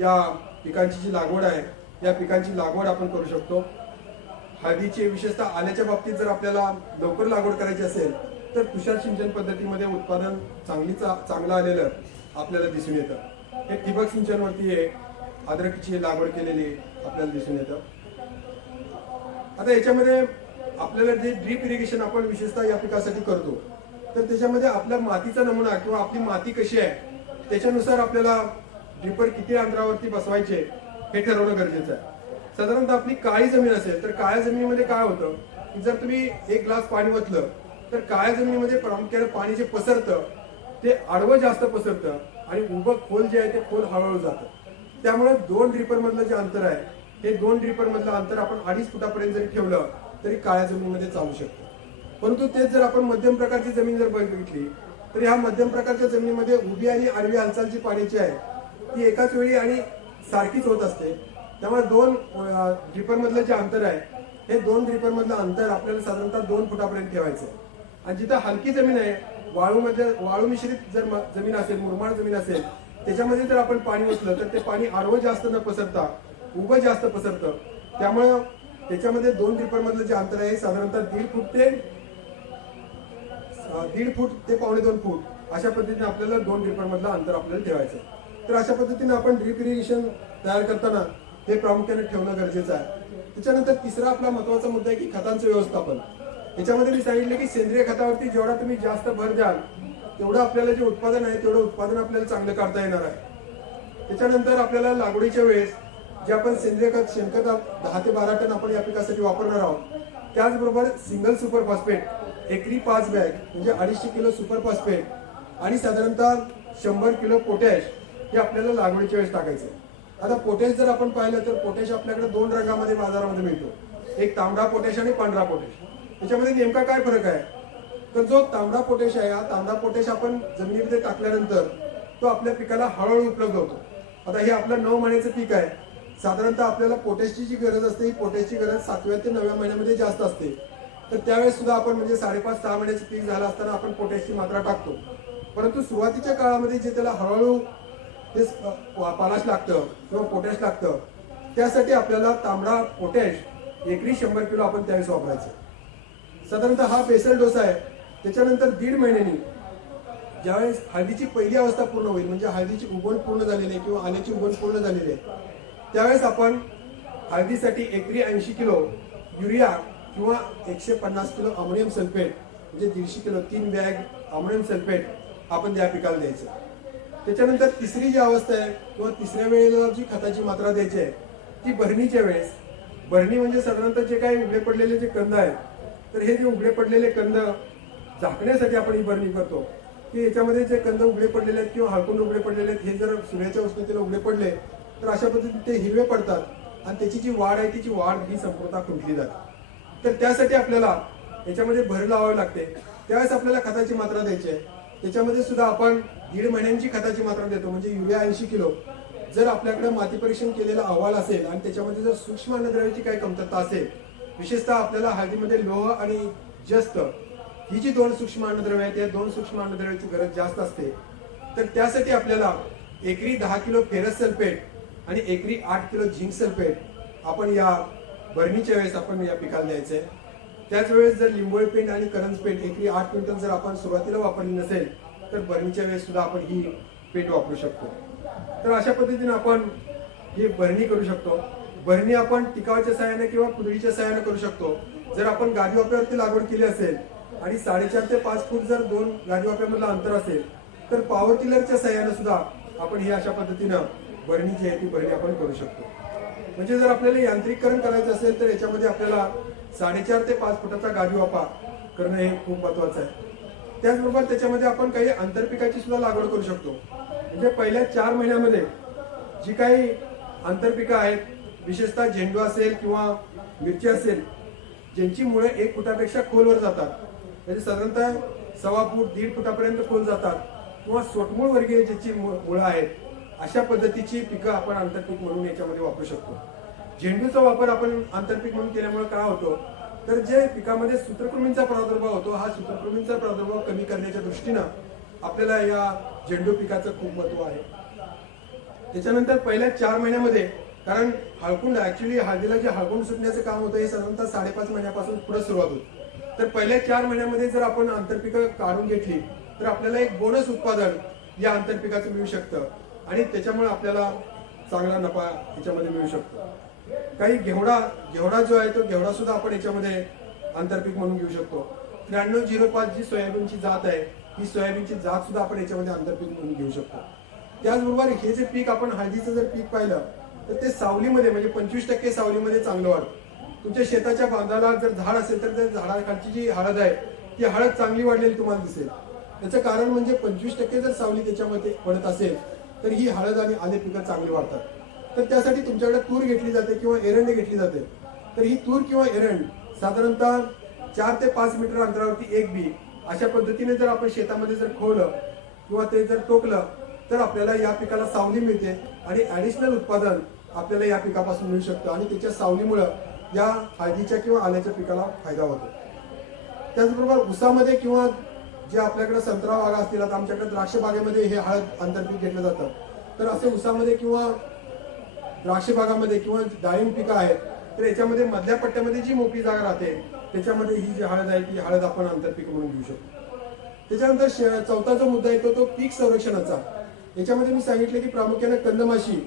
या पिकांची जी लागवड आहे या पिकांची लागवड आपण करू शकतो। हळदीची विशेषतः आल्याच्या बाबतीत जर आपल्याला लवकर लागवड करायची असेल तर तुषार सिंचन पद्धतीमध्ये उत्पादन चांगलं आलेलं आपल्याला दिसून येतं। हे ठिबक सिंचनवरती आहे अद्रकची लागवड केलेली आपल्याला दिसून येतं। आता याच्यामध्ये आपल्याला जे ड्रीप इरिगेशन आपण विशेषतः या पिकासाठी करतो तर त्याच्यामध्ये आपल्या मातीचा नमुना किंवा आपली माती कशी आहे त्याच्यानुसार आपल्याला ड्रिपर किती अंतरावरती बसवायचे हे ठरवणं गरजेचं आहे। साधारणतः आपली काळी जमीन असेल तर काळ्या जमिनीमध्ये काय होतं की जर तुम्ही 1 ग्लास पाणी ओतलं तर काळ्या जमिनीमध्ये प्रामुख्याने पाणी जे पसरतं ते आडवं जास्त पसरतं आणि उभं खोल जे आहे ते खोल हळूहळू जातं। त्यामुळे 2 ड्रिपर मधलं जे अंतर आहे हे 2 ड्रिपर मधलं अंतर आपण 2.5 फुटापर्यंत जरी ठेवलं तरी काळ्या जमिनीमध्ये चालू शकतं। परंतु तेच जर आपण मध्यम प्रकारची जमीन जर बघितली तर ह्या मध्यम प्रकारच्या जमिनीमध्ये उभी आणि आडवी हालचाल जी पाण्याची आहे ती एकाच वेळी आणि सारखीच होत असते। त्यामुळे 2 ड्रिपर मधलं जे अंतर आहे हे 2 ड्रिपर मधलं अंतर आपल्याला साधारणतः 2 फुटापर्यंत ठेवायचं आहे। आणि जिथं हलकी जमीन आहे वाळू मिश्रित जर जमीन असेल मुरमाड जमीन असेल त्याच्यामध्ये जर आपण पाणी ओतलं तर ते पाणी आडवं जास्त न पसरता उभं जास्त पसरतं। त्यामुळे त्याच्यामध्ये 2 ड्रिपर मधलं जे अंतर आहे साधारणतः 1.5 फूट ते 1.5 फूट अशा पद्धतीने आपल्याला 2 ड्रिपर मधलं अंतर आपल्याला ठेवायचं आहे। तर अशा पद्धतीने आपण ड्रिप इरिगेशन तयार करताना हे प्रामुख्याने ठेवणं गरजेचं आहे। त्याच्यानंतर तिसरा आपला महत्त्वाचा मुद्दा आहे की खतांचं व्यवस्थापन। याच्यामध्ये मी सांगितलं की सेंद्रिय खतावरती जेवढा तुम्ही जास्त भर द्याल तेवढं आपल्याला जे उत्पादन आहे तेवढं उत्पादन आपल्याला चांगलं काढता येणार आहे। त्याच्यानंतर आपल्याला लागवडीच्या वेळेस जे आपण सेंद्रिय खत शेणखत 10 ते 12 टन आपण या पिकासाठी वापरणार आहोत त्याचबरोबर सिंगल सुपर फॉस्फेट एकरी 5 बॅग म्हणजे 250 किलो सुपर फॉस्फेट आणि साधारणतः 100 किलो पोटॅश हे आपल्याला लागवडीच्या वेळेस टाकायचं आहे। आता पोटॅश जर आपण पाहिलं तर पोटॅश आपल्याकडे 2 रंगामध्ये बाजारामध्ये मिळतो, एक तांबडा पोटॅश आणि पांढरा पोटॅश। त्याच्यामध्ये नेमका काय फरक आहे तर जो तांबडा पोटॅश आहे हा तांबडा पोटॅश आपण जमिनीमध्ये टाकल्यानंतर तो आपल्या पिकाला हळूहळू उपलब्ध होतो। आता हे आपलं 9 महिन्याचं पीक आहे, साधारणतः आपल्याला पोटॅशची जी गरज असते ही पोटॅशची गरज 7व्या ते 9व्या महिन्यामध्ये जास्त असते। तर त्यावेळेस सुद्धा आपण म्हणजे 5.5-6 महिन्याचं पीक झालं असताना आपण पोटॅशची मात्रा टाकतो। परंतु सुरुवातीच्या काळामध्ये जे त्याला हळूहळू ते पालाश लागतं किंवा पोटॅश लागतं त्यासाठी आपल्याला तांबडा पोटॅश एकरी 100 किलो आपण त्यावेळेस वापरायचं। साधारणतः हा बेसल डोस आहे। त्याच्यानंतर 1.5 महिन्यांनी ज्यावेळेस हळदीची पहिली अवस्था पूर्ण होईल म्हणजे हळदीची उगवण पूर्ण झालेली आहे किंवा आल्याची उगवण पूर्ण झालेली आहे त्यावेळेस आपण हळदीसाठी एकरी 80 किलो युरिया किंवा 150 किलो अमोनियम सल्फेट म्हणजे 150 किलो 3 बॅग अमोनियम सल्फेट आपण त्या पिकाला द्यायचं. त्याच्यानंतर तिसरी जी अवस्था आहे किंवा तिसऱ्या वेळेला जी खताची मात्रा द्यायची आहे ती भरणीच्या वेळेस. भरणी म्हणजे साधारणतः जे काही उघडे पडलेले जे कंद आहेत, तर हे जे उघडे पडलेले कंद झाकण्यासाठी आपण ही भरणी करतो की याच्यामध्ये जे कंद उघडे पडलेले आहेत किंवा हळकुंड उघडे पडलेले आहेत हे जर सूर्याच्या उष्णतेला उघडे पडले तर अशा पद्धतीने ते हिरवे पडतात आणि त्याची जी वाढ आहे तिची वाढ ही संपूर्णतः खुंटली जाते. तर त्यासाठी आपल्याला याच्यामध्ये भर लावावी लागते. त्यावेळेस आपल्याला खताची मात्रा द्यायची आहे. त्याच्यामध्ये सुद्धा आपण 1.5 महिन्यांची खताची मात्रा देतो म्हणजे युरिया 80 किलो. जर आपल्याकडे माती परीक्षण केलेला अहवाल असेल आणि त्याच्यामध्ये जर सूक्ष्म अन्नद्रव्याची काही कमतरता असेल, विशेषतः आपल्याला हळदीमध्ये लोह आणि जस्त ही जी 2 सूक्ष्म अन्नद्रव्ये आहेत, या 2 सूक्ष्म अन्नद्रव्याची गरज जास्त असते. तर त्यासाठी आपल्याला एकरी 10 किलो फेरस सल्फेट आणि एकरी 8 किलो झिंक सल्फेट आपण या भरणीच्या वेळेस आपण या पिकाला द्यायचं आहे. त्याच वेळेस जर लिंबोळी पेंट आणि करंज पेंट एकरी 8 क्विंटल जर आपण सुरुवातीला वापरली नसेल तर भरणीच्या वेळेस सुद्धा आपण ही पेंट वापरू शकतो. तर अशा पद्धतीने आपण ही भरणी करू शकतो. भरणी आपण टिकावाच्या सहाय्याने किंवा कुदळीच्या सहाय्याने करू शकतो. जर आपण गादी वाफ्यावरती लागवड केली असेल आणि 4.5 ते 5 फूट जर 2 गादी वाफ्यामधलं अंतर असेल तर पॉवर टिलरच्या सहाय्याने सुद्धा आपण ही अशा पद्धतीनं भरणी जी आहे ती भरणी आपण करू शकतो. म्हणजे जर आपल्याला यांत्रिकीकरण करायचं असेल तर याच्यामध्ये आपल्याला 4.5 ते 5 फुटाचा गादी वाफा करणं हे खूप महत्वाचं आहे. त्याचबरोबर त्याच्यामध्ये आपण काही आंतरपिकाची सुद्धा लागवड करू शकतो. म्हणजे पहिल्या 4 महिन्यामध्ये जी काही आंतरपिकं आहेत, विशेषतः झेंडू असेल किंवा मिरची असेल, ज्यांची मुळे 1 फुटापेक्षा खोलवर जातात, म्हणजे साधारणतः 1.25 फूट 1.5 फुटापर्यंत खोल जातात किंवा सोटमूळ वर्गीय ज्याची मुळं आहेत, अशा पद्धतीची पिकं आपण आंतरपीक म्हणून याच्यामध्ये वापरू शकतो. झेंडूचा वापर आपण आंतरपीक म्हणून केल्यामुळे काय होतो तर जे पिकामध्ये सूत्रकृमींचा प्रादुर्भाव होतो, हा सूत्रकृमींचा प्रादुर्भाव कमी करण्याच्या दृष्टीनं आपल्याला या झेंडू पिकाचं खूप महत्व आहे. त्याच्यानंतर पहिल्या 4 महिन्यामध्ये, कारण हळकुंड ऍक्च्युली हळदीला जे हळकुंड सुटण्याचं काम होतं हे साधारणतः 5.5 महिन्यापासून पुढे सुरुवात होते. तर पहिल्या 4 महिन्यामध्ये जर आपण आंतरपिकं काढून घेतली तर आपल्याला एक बोनस उत्पादन या आंतरपिकाचं मिळू शकतं आणि त्याच्यामुळे आपल्याला चांगला नफा याच्यामध्ये मिळू शकतो. काही घेवडा जो आहे तो घेवडा सुद्धा आपण याच्यामध्ये आंतरपीक म्हणून घेऊ शकतो. 9305 जी सोयाबीनची जात आहे, ही सोयाबीनची जात सुद्धा आपण याच्यामध्ये आंतरपीक म्हणून घेऊ शकतो. त्याचबरोबर हे जे पीक आपण हळदीचं जर पीक पाहिलं तर ते सावलीमध्ये म्हणजे 25% सावलीमध्ये चांगलं वाढतं. तुमच्या शेताच्या बांधाला जर झाड असेल तर त्या झाडाखालची जी हळद आहे ती हळद चांगली वाढलेली तुम्हाला दिसेल. त्याचं कारण म्हणजे 25% जर सावली त्याच्यामध्ये पडत असेल तर ही हळद आणि आले पिकं चांगली वाढतात. तर त्यासाठी तुमच्याकडे तूर घेतली जाते किंवा एरंड घेतली जाते. तर ही तूर किंवा एरंड साधारणतः 4 ते 5 मीटर अंतरावरती एक बी अशा पद्धतीने जर आपण शेतामध्ये जर खोवलं किंवा ते जर टोकलं तर आपल्याला या पिकाला सावली मिळते आणि ऍडिशनल उत्पादन आपल्याला या पिकापासून मिळू शकतं आणि त्याच्या सावलीमुळे या हळदीच्या किंवा आल्याच्या पिकाला फायदा होतो. त्याचबरोबर ऊसामध्ये किंवा जे आपल्याकडे संत्रा बागा असतील, आता आमच्याकडे द्राक्ष बागेमध्ये हे हळद आंतरपीक घेतलं जातं. तर असे ऊसामध्ये किंवा द्राक्ष बागामध्ये किंवा डाळिंब पिकं आहेत तर याच्यामध्ये मधल्या पट्ट्यामध्ये जी मोकळी जागा राहते त्याच्यामध्ये ही जी हळद आहे ती हळद आपण आंतरपीक म्हणून घेऊ शकतो. त्याच्यानंतर चौथा जो मुद्दा येतो तो पीक संरक्षणाचा. याच्यामध्ये मी सांगितले की प्रामुख्याने कंदमाशी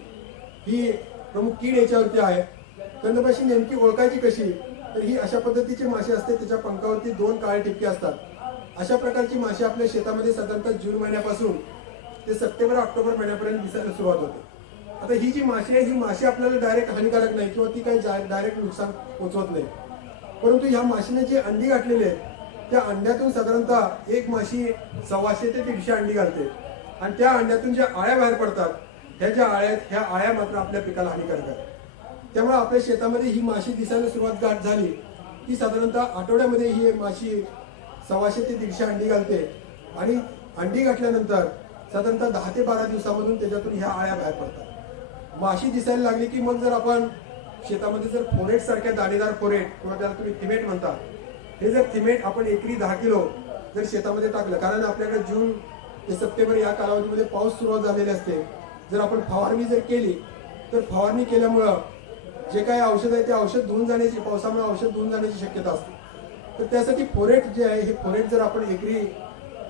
ही प्रमुख कीड याच्यावरती आहे. कंदमाशी नेमकी ओळखायची कशी तर ही अशा पद्धतीची माशी असते, त्याच्या पंखावरती 2 काळे ठिपके असतात. अशा प्रकारची माशी आपल्या शेतामध्ये साधारणतः जून महिन्यापासून ते सप्टेंबर-ऑक्टोबर महिन्यापर्यंत दिसायला सुरुवात होते. आता ही जी माशी आहे ही माशी आपल्याला डायरेक्ट हानिकारक नाही किंवा ती काही डायरेक्ट नुकसान पोचवत नाही, परंतु ह्या माशीने जे अंडी घातलेली आहेत त्या अंड्यातून साधारणतः एक माशी 125 ते 150 अंडी घालते आणि त्या अंड्यातून ज्या आळ्या बाहेर पडतात ह्या ज्या आळ्या आहेत ह्या आळ्या मात्र आपल्या पिकाला हानिकारक आहेत. त्यामुळे आपल्या शेतामध्ये ही माशी दिसायला सुरुवात झाली की साधारणतः आठवड्यामध्ये ही माशी 125 ते 150 अंडी घालते आणि अंडी घातल्यानंतर साधारणतः 10 ते 12 दिवसामधून त्याच्यातून ह्या आळ्या बाहेर पडतात. माशी दिसायला लागली की मग जर आपण शेतामध्ये जर फोरेट सारख्या दाणेदार फोरेट किंवा त्याला तुम्ही थिमेट म्हणता, हे जर थिमेट आपण एकरी 10 किलो जर शेतामध्ये टाकलं, कारण आपल्याकडे जून ते सप्टेंबर या कालावधीमध्ये पाऊस सुरुवात झालेले असते, जर आपण फवारणी जर केली तर फवारणी केल्यामुळं जे काही औषध आहे ते औषध धुवून जाण्याची, पावसामुळे औषध धुवून जाण्याची शक्यता असते. तर त्यासाठी फोरेट जे आहे हे फोरेट जर आपण एकरी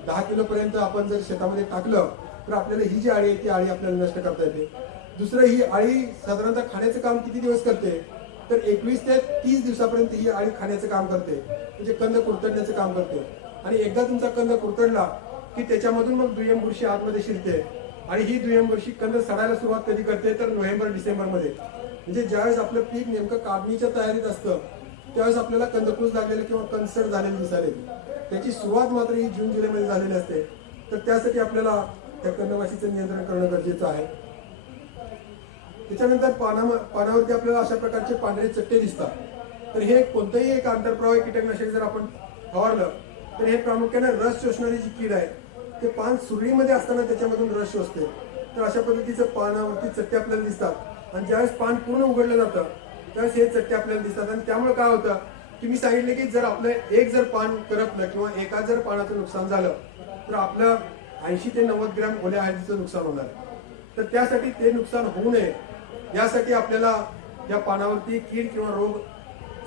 10 किलो पर्यंत आपण जर शेतामध्ये टाकलं तर आपल्याला ही जी आळी आहे ती आळी आपल्याला नष्ट करता येते. दुसरं, ही आळी साधारणतः खाण्याचं काम किती दिवस करते तर 21 ते 30 दिवसापर्यंत ही अळी खाण्याचं काम करते, म्हणजे कंद कुरतडण्याचं काम करते. आणि एकदा तुमचा कंद कुरतडला की त्याच्यामधून मग दुय्यम बुरशी आतमध्ये शिरते. आणि ही दुय्यम बुरशी कंद सडायला सुरुवात कधी करते तर नोव्हेंबर डिसेंबर मध्ये, म्हणजे ज्यावेळेस आपलं पीक नेमकं काढणीच्या तयारीत असतं त्यावेळेस आपल्याला कंदकुज लागलेले किंवा कंदसड झालेले दिसायला. त्याची सुरुवात मात्र ही जून जुलैमध्ये झालेली असते. तर त्यासाठी आपल्याला त्या कंदमाशीचं नियंत्रण करणं गरजेचं आहे. त्याच्यानंतर पानावरती आपल्याला अशा प्रकारचे पांढरे चट्टे दिसतात. तर हे कोणतंही एक आंतरप्रवाही कीटकनाशक जर आपण फवारलं तर हे प्रामुख्याने रस शोषणारी जी कीड आहे ते पान सुरळीमध्ये असताना त्याच्यामधून रस शोषते. तर अशा पद्धतीचं पानावरती चट्टे आपल्याला दिसतात. आणि ज्यावेळेस पान पूर्ण उघडलं जातं त्यावेळेस हे चट्टे आपल्याला दिसतात. आणि त्यामुळे काय होतं की मी सांगितलं की जर आपलं एक जर पान करपलं किंवा एका जर पानाचं नुकसान झालं तर आपलं 80 ते 90 ग्रॅम ओल्या हळदीचं नुकसान होणार. तर त्यासाठी ते नुकसान होऊ नये यासाठी आपल्याला या पानावरती कीड किंवा रोग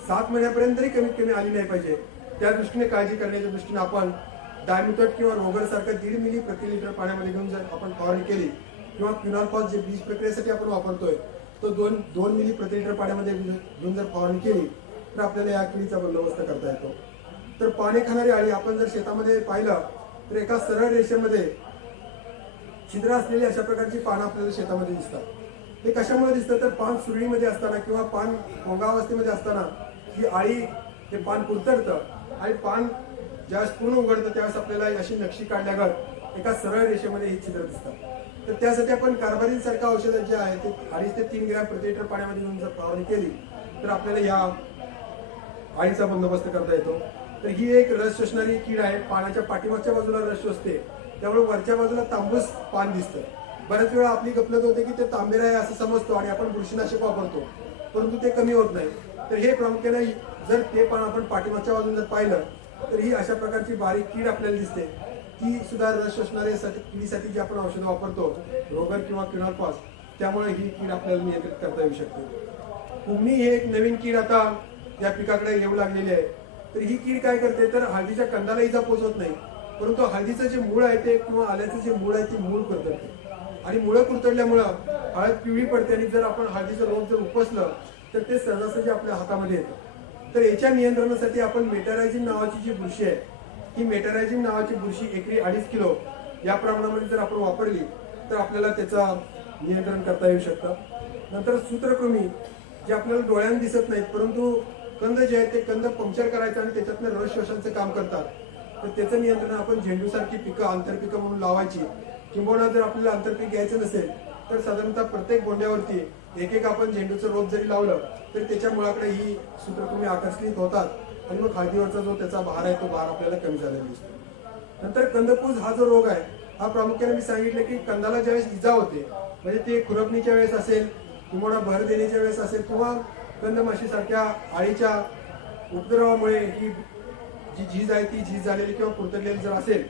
7 महिन्यापर्यंत तरी कमीत कमी आली नाही पाहिजे, त्या दृष्टीने काळजी करण्याच्या दृष्टीने आपण डायमिथोएट किंवा रोगर सारखं 1.5 मिली प्रति लिटर पाण्यामध्ये घेऊन जर आपण फवारणी केली किंवा क्विनॉल जे बीज प्रक्रियेसाठी आपण वापरतोय तो 2 मिली प्रति लिटर पाण्यामध्ये घेऊन जर फवारणी केली तर आपल्याला या किडीचा बंदोबस्त करता येतो. तर पाने खाणारी अळी आपण जर शेतामध्ये पाहिलं तर एका सरळ रेषेमध्ये छिद्र असलेली अशा प्रकारची पानं आपल्याला शेतामध्ये दिसतात. हे कशामुळे दिसतं तर पान सुरळीमध्ये असताना किंवा पान भोंगावस्थेमध्ये असताना ही अळी हे पान कुरतडतं आणि पान ज्यावेळेस पूर्ण उघडतं त्यावेळेस आपल्याला अशी नक्षी काढल्यागत एका सरळ रेषेमध्ये ही छिद्र दिसतात. तर त्यासाठी आपण कार्बारिन सारखं औषध जे आहे ते 2.5 ते 3 ग्रॅम प्रति लिटर पाण्यामध्ये घेऊन जर फवारणी केली तर आपल्याला या अळीचा बंदोबस्त करता येतो. तर ही एक रस शोषणारी कीड आहे. पानाच्या पाठीमागच्या बाजूला रस शोषते, त्यामुळे वरच्या बाजूला तांबूस पान दिसतं. बऱ्याच वेळा आपली गफलत होते की ते तांबेरा आहे असं समजतो आणि आपण बुरशीनाशक वापरतो, परंतु ते कमी होत नाही. तर हे प्रामुख्याने जर ते पान आपण पाठीमागच्या बाजून जर पाहिलं तर ही अशा प्रकारची बारीक कीड आपल्याला दिसते. ती सुद्धा रस शोषणाऱ्या किडीसाठी जी आपण औषधं वापरतो रोगर किंवा क्विनॉल, त्यामुळे ही कीड आपल्याला नियंत्रित करता येऊ शकते. कुमणी ही एक नवीन कीड आता या पिकाकडे येऊ लागलेली आहे. तर ही कीड काय करते तर हळदीच्या कंदाला इजा पोचवत नाही, परंतु हळदीचं जे मूळ आहे ते किंवा आल्याचं जे मूळ आहे ते मूळ कुरतडते आणि मुळं कुरतडल्यामुळं हळद पिवळी पडते. आणि जर आपण हळदीचं रोग जर उपसलं तर ते सहजासहजी आपल्या हातामध्ये येतं. तर याच्या नियंत्रणासाठी आपण मेटारायझिन नावाची जी बुरशी आहे ही मेटारायझिन नावाची बुरशी एकरी 2.5 किलो या प्रमाणामध्ये जर आपण वापरली तर आपल्याला त्याचा नियंत्रण करता येऊ शकतं. नंतर सूत्रकृमी जे आपल्याला डोळ्यांना दिसत नाहीत परंतु कंद जे आहेत ते कंद पंक्चर करायचं आणि त्याच्यातनं रस शोषणाचं काम करतात. तर त्याचं नियंत्रण आपण झेंडूसारखी पिकं आंतरपिकं म्हणून लावायची. किंबहुना जर आपल्याला आंतरपीक घ्यायचं नसेल तर साधारणतः प्रत्येक बोंड्यावरती एक आपण झेंडूचं रोप जरी लावलं तरी त्याच्या मुळाकडे ही सूत्रकृमी आकर्षित होतात आणि मग हळदीवरचा जो त्याचा भार आहे तो भार आपल्याला कमी झालेला दिसतो. नंतर कंदकुज हा जो रोग आहे हा प्रामुख्याने मी सांगितलं की कंदाला ज्यावेळेस इजा होते म्हणजे ते खुरपणीच्या वेळेस असेल किंवा भर देण्याच्या वेळेस असेल किंवा कंदमाशीसारख्या अळीच्या उपद्रवामुळे ही जी झीज आहे ती झीज झालेली किंवा कुरतडलेली जर असेल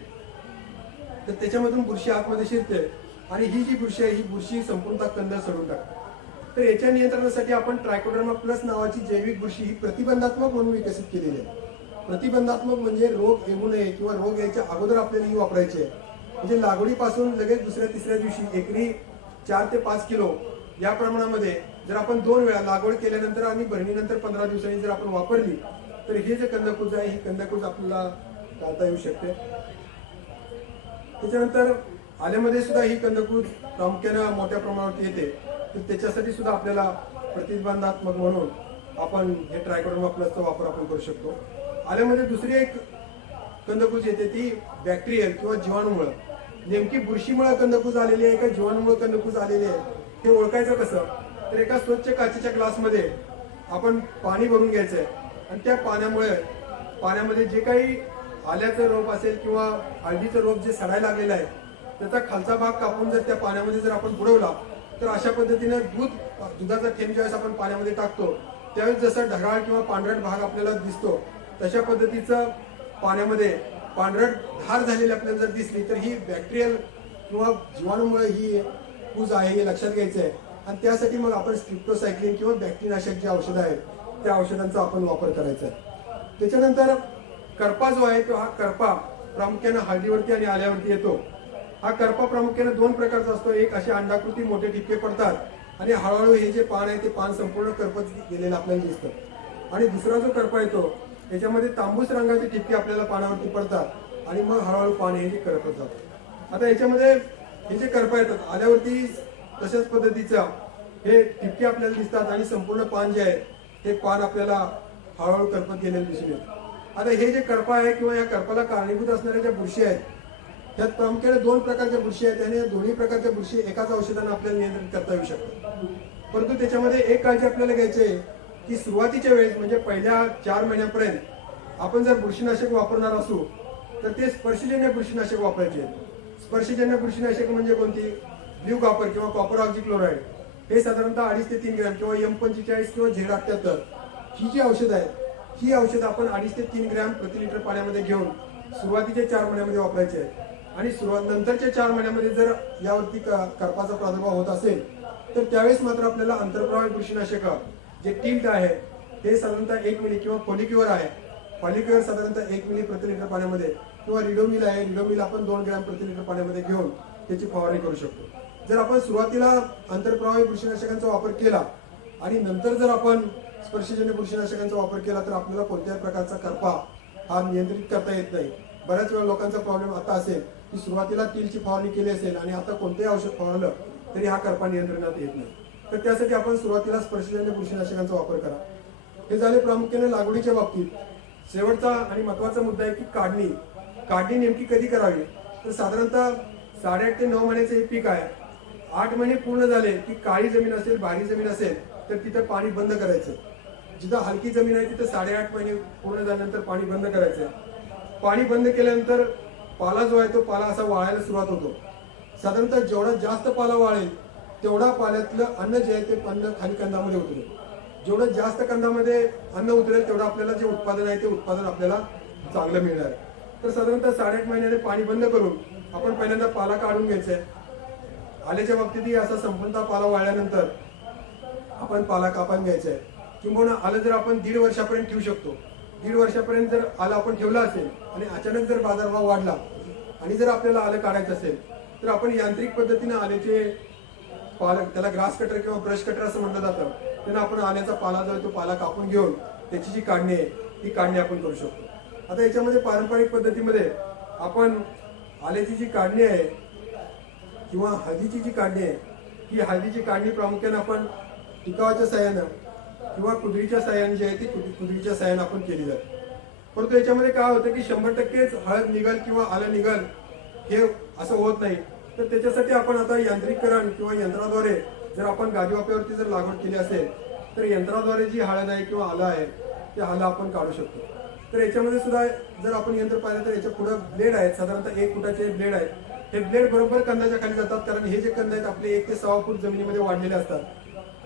तर त्याच्यामधून बुरशी आतमध्ये शिरते आणि ही जी बुरशी आहे ही बुरशी संपूर्णतः कंद सडून टाकते. तर याच्या नियंत्रणासाठी आपण ट्रायकोडर्मा प्लस नावाची जैविक बुरशी ही प्रतिबंधात्मक म्हणून विकसित केलेली आहे. प्रतिबंधात्मक म्हणजे रोग येऊ नये किंवा रोग यायच्या अगोदर आपल्याला ही वापरायची आहे. म्हणजे लागवडीपासून लगेच दुसऱ्या तिसऱ्या दिवशी एकरी 4 ते 5 किलो या प्रमाणामध्ये जर आपण 2 वेळा लागवड केल्यानंतर आणि भरणीनंतर 15 दिवसांनी जर आपण वापरली तर हे जे कंदकुज आहे ही कंदकुज आपल्याला टाळता येऊ शकते. त्याच्यानंतर आल्यामध्ये सुद्धा ही कंदकुज प्रामुख्याने मोठ्या प्रमाणावर येते. तर त्याच्यासाठी सुद्धा आपल्याला प्रतिबंधात्मक म्हणून आपण हे ट्रायकोडर्मा प्लसचा वापर आपण करू शकतो. आल्यामध्ये दुसरी एक कंदकुज येते ती बॅक्टेरियल किंवा जीवाणूमुळे. नेमकी बुरशीमुळे कंदकुज आलेली आहे का जीवाणूमुळे कंदकुज आलेली आहे हे ओळखायचं कसं तर एका स्वच्छ काचेच्या ग्लासमध्ये आपण पाणी भरून घ्यायचं आहे आणि त्या पाण्यामध्ये जे काही आल्याचं रोप असेल किंवा हळदीचं रोप जे सडायला लागलेलं आहे त्याचा खालचा भाग कापून जर त्या पाण्यामध्ये जर आपण बुडवला तर अशा पद्धतीने दुधाचा थेंब ज्यावेळेस आपण पाण्यामध्ये टाकतो त्यावेळेस जसा ढगाळ किंवा पांढरट भाग आपल्याला दिसतो तशा पद्धतीचं पाण्यामध्ये पांढरट धार झालेली आपल्याला जर दिसली तर ही बॅक्टेरियल किंवा जीवाणूमुळे ही कूज आहे हे लक्षात घ्यायचं आहे. आणि त्यासाठी मग आपण स्ट्रिप्टोसायक्लिन किंवा बॅक्टेरियानाशक जे औषधं आहेत त्या औषधांचा आपण वापर करायचा आहे. त्याच्यानंतर करपा जो आहे तो हा करपा प्रामुख्याने हळदीवरती आणि आल्यावरती येतो. हा करपा प्रामुख्याने 2 प्रकारचा असतो. एक असे अंडाकृती मोठे ठिपके पडतात आणि हळूहळू हे जे पान आहे ते पान संपूर्ण करपत गेलेलं आपल्याला दिसतं। आणि दुसरा जो करपा येतो त्याच्यामध्ये तांबूस रंगाचे ठिपके आपल्याला पानावरती पडतात आणि मग हळूहळू पान हे करपत जातं। आता याच्यामध्ये हे जे करपा येतात आल्यावरती तशाच पद्धतीचं हे ठिपके आपल्याला दिसतात आणि संपूर्ण पान जे आहे ते पान आपल्याला हळूहळू करपत गेलेलं दिसून येतं। आता हे जे करपा आहे किंवा या करपाला कारणीभूत असणाऱ्या ज्या बुरशी आहेत त्यात प्रामुख्याने 2 प्रकारच्या बुरशी आहेत आणि या दोन्ही प्रकारच्या बुरशी एकाच औषधाने आपल्याला नियंत्रित करता येऊ शकतात। परंतु त्याच्यामध्ये एक काळजी आपल्याला घ्यायची आहे की सुरुवातीच्या वेळेस म्हणजे पहिल्या 4 महिन्यांपर्यंत आपण जर बुरशीनाशक वापरणार असू तर ते स्पर्शजन्य बुरशीनाशक वापरायचे। स्पर्शजन्य बुरशीनाशक म्हणजे कोणती? ब्ल्यू कॉपर किंवा कॉपर ऑक्झीक्लोराइड हे साधारणतः 2.5 ते 3 ग्रॅम किंवा M45 किंवा Z78 ही जी औषध आहेत ही औषध आपण 2.5 ते 3 ग्रॅम प्रति लिटर पाण्यामध्ये घेऊन सुरुवातीच्या 4 महिन्यामध्ये वापरायचे आहेत। आणि नंतरच्या 4 महिन्यामध्ये जर यावरती करपाचा प्रादुर्भाव होत असेल तर त्यावेळेस मात्र आपल्याला आंतरप्रवाही बुरशीनाशक जे टिल्ट आहे ते साधारणतः 1 मिली किंवा फॉलिक्युअर आहे, फॉलिक्युअर साधारणतः 1 मिली प्रति लिटर पाण्यामध्ये किंवा रिडोमिल आहे, रिडोमिल आपण 2 ग्रॅम प्रति लिटर पाण्यामध्ये घेऊन त्याची फवारणी करू शकतो। जर आपण सुरुवातीला आंतरप्रवाही बुरशीनाशकांचा वापर केला आणि नंतर जर आपण स्पर्शजन्य बुरशीनाशकांचा वापर केला तर आपल्याला कोणत्याही प्रकारचा करपा हा नियंत्रित करता येत नाही। बऱ्याच वेळा लोकांचा प्रॉब्लेम आता असेल की सुरुवातीला टिलची फवारणी केली असेल आणि आता कोणतेही औषध फवारलं तरी हा करपा नियंत्रणात येत नाही। तर त्यासाठी आपण सुरुवातीला स्पर्शजन्य बुरशीनाशकांचा वापर करा। हे झाले प्रामुख्याने लागवडीच्या बाबतीत। शेवटचा आणि महत्त्वाचा मुद्दा आहे की काढणी नेमकी कधी करावी? तर साधारणतः 8.5 ते 9 महिन्याचे हे पीक आहे। 8 महिने पूर्ण झाले की काळी जमीन असेल, भारी जमीन असेल तर तिथं पाणी बंद करायचं। जिथं हलकी जमीन आहे तिथं 8.5 महिने पूर्ण झाल्यानंतर पाणी बंद करायचं। पाणी बंद केल्यानंतर पाला जो आहे तो पाला असा वाळायला सुरुवात होतो। साधारणतः जेवढा जास्त पाला वाळेल तेवढा पाल्यातलं अन्न जे आहे ते अन्न खाली कंदामध्ये उतरेल। जेवढं जास्त कंदामध्ये अन्न उतरेल तेवढं आपल्याला जे उत्पादन आहे ते उत्पादन आपल्याला चांगलं मिळणार। तर साधारणतः 8.5 महिन्याने पाणी बंद करून आपण पहिल्यांदा पाला काढून घ्यायचा आहे। आल्याच्या बाबतीतही असा संपूर्ण पाला वाळल्यानंतर आपण पाला कापून घ्यायचा आहे। किंबहुना आलं जर आपण 1.5 वर्षापर्यंत ठेवू शकतो। 1.5 वर्षापर्यंत जर आलं आपण ठेवलं असेल आणि अचानक जर बाजारभाव वाढला आणि जर आपल्याला आलं काढायचं असेल तर आपण यांत्रिक पद्धतीने आल्याचे पाला, त्याला ग्रास कटर किंवा ब्रश कटर असं म्हटलं जातं, त्यानं आपण आल्याचा पाला जो आहे तो पाला कापून घेऊन त्याची जी काढणी आहे ती काढणी आपण करू शकतो। आता याच्यामध्ये पारंपरिक पद्धतीमध्ये आपण आल्याची जी काढणी आहे किंवा हळदीची जी काढणी आहे ही हळदीची काढणी प्रामुख्याने आपण टिकावाच्या साह्यानं किंवा कुदळीच्या साह्याने जी आहे ती कुदळीच्या साह्याने आपण केली जाते। परंतु याच्यामध्ये काय होतं की 100%च हळद निघल किंवा आलं निघल हे असं होत नाही। तर त्याच्यासाठी आपण आता यांत्रिकीकरण किंवा यंत्राद्वारे जर आपण गादीवाफ्यावरती जर लागवड केली असेल तर यंत्राद्वारे जी हळद आहे किंवा आलं आहे ते आलं आपण काढू शकतो। तर याच्यामध्ये सुद्धा जर आपण यंत्र पाहिलं तर याच्या पुढे ब्लेड आहेत, साधारणतः 1 फुटाचे ब्लेड आहेत। हे ब्लेड बरोबर कंदाच्या खाली जातात कारण हे जे कंद आहेत आपले 1 ते 6 फूट जमिनीमध्ये वाढलेले असतात।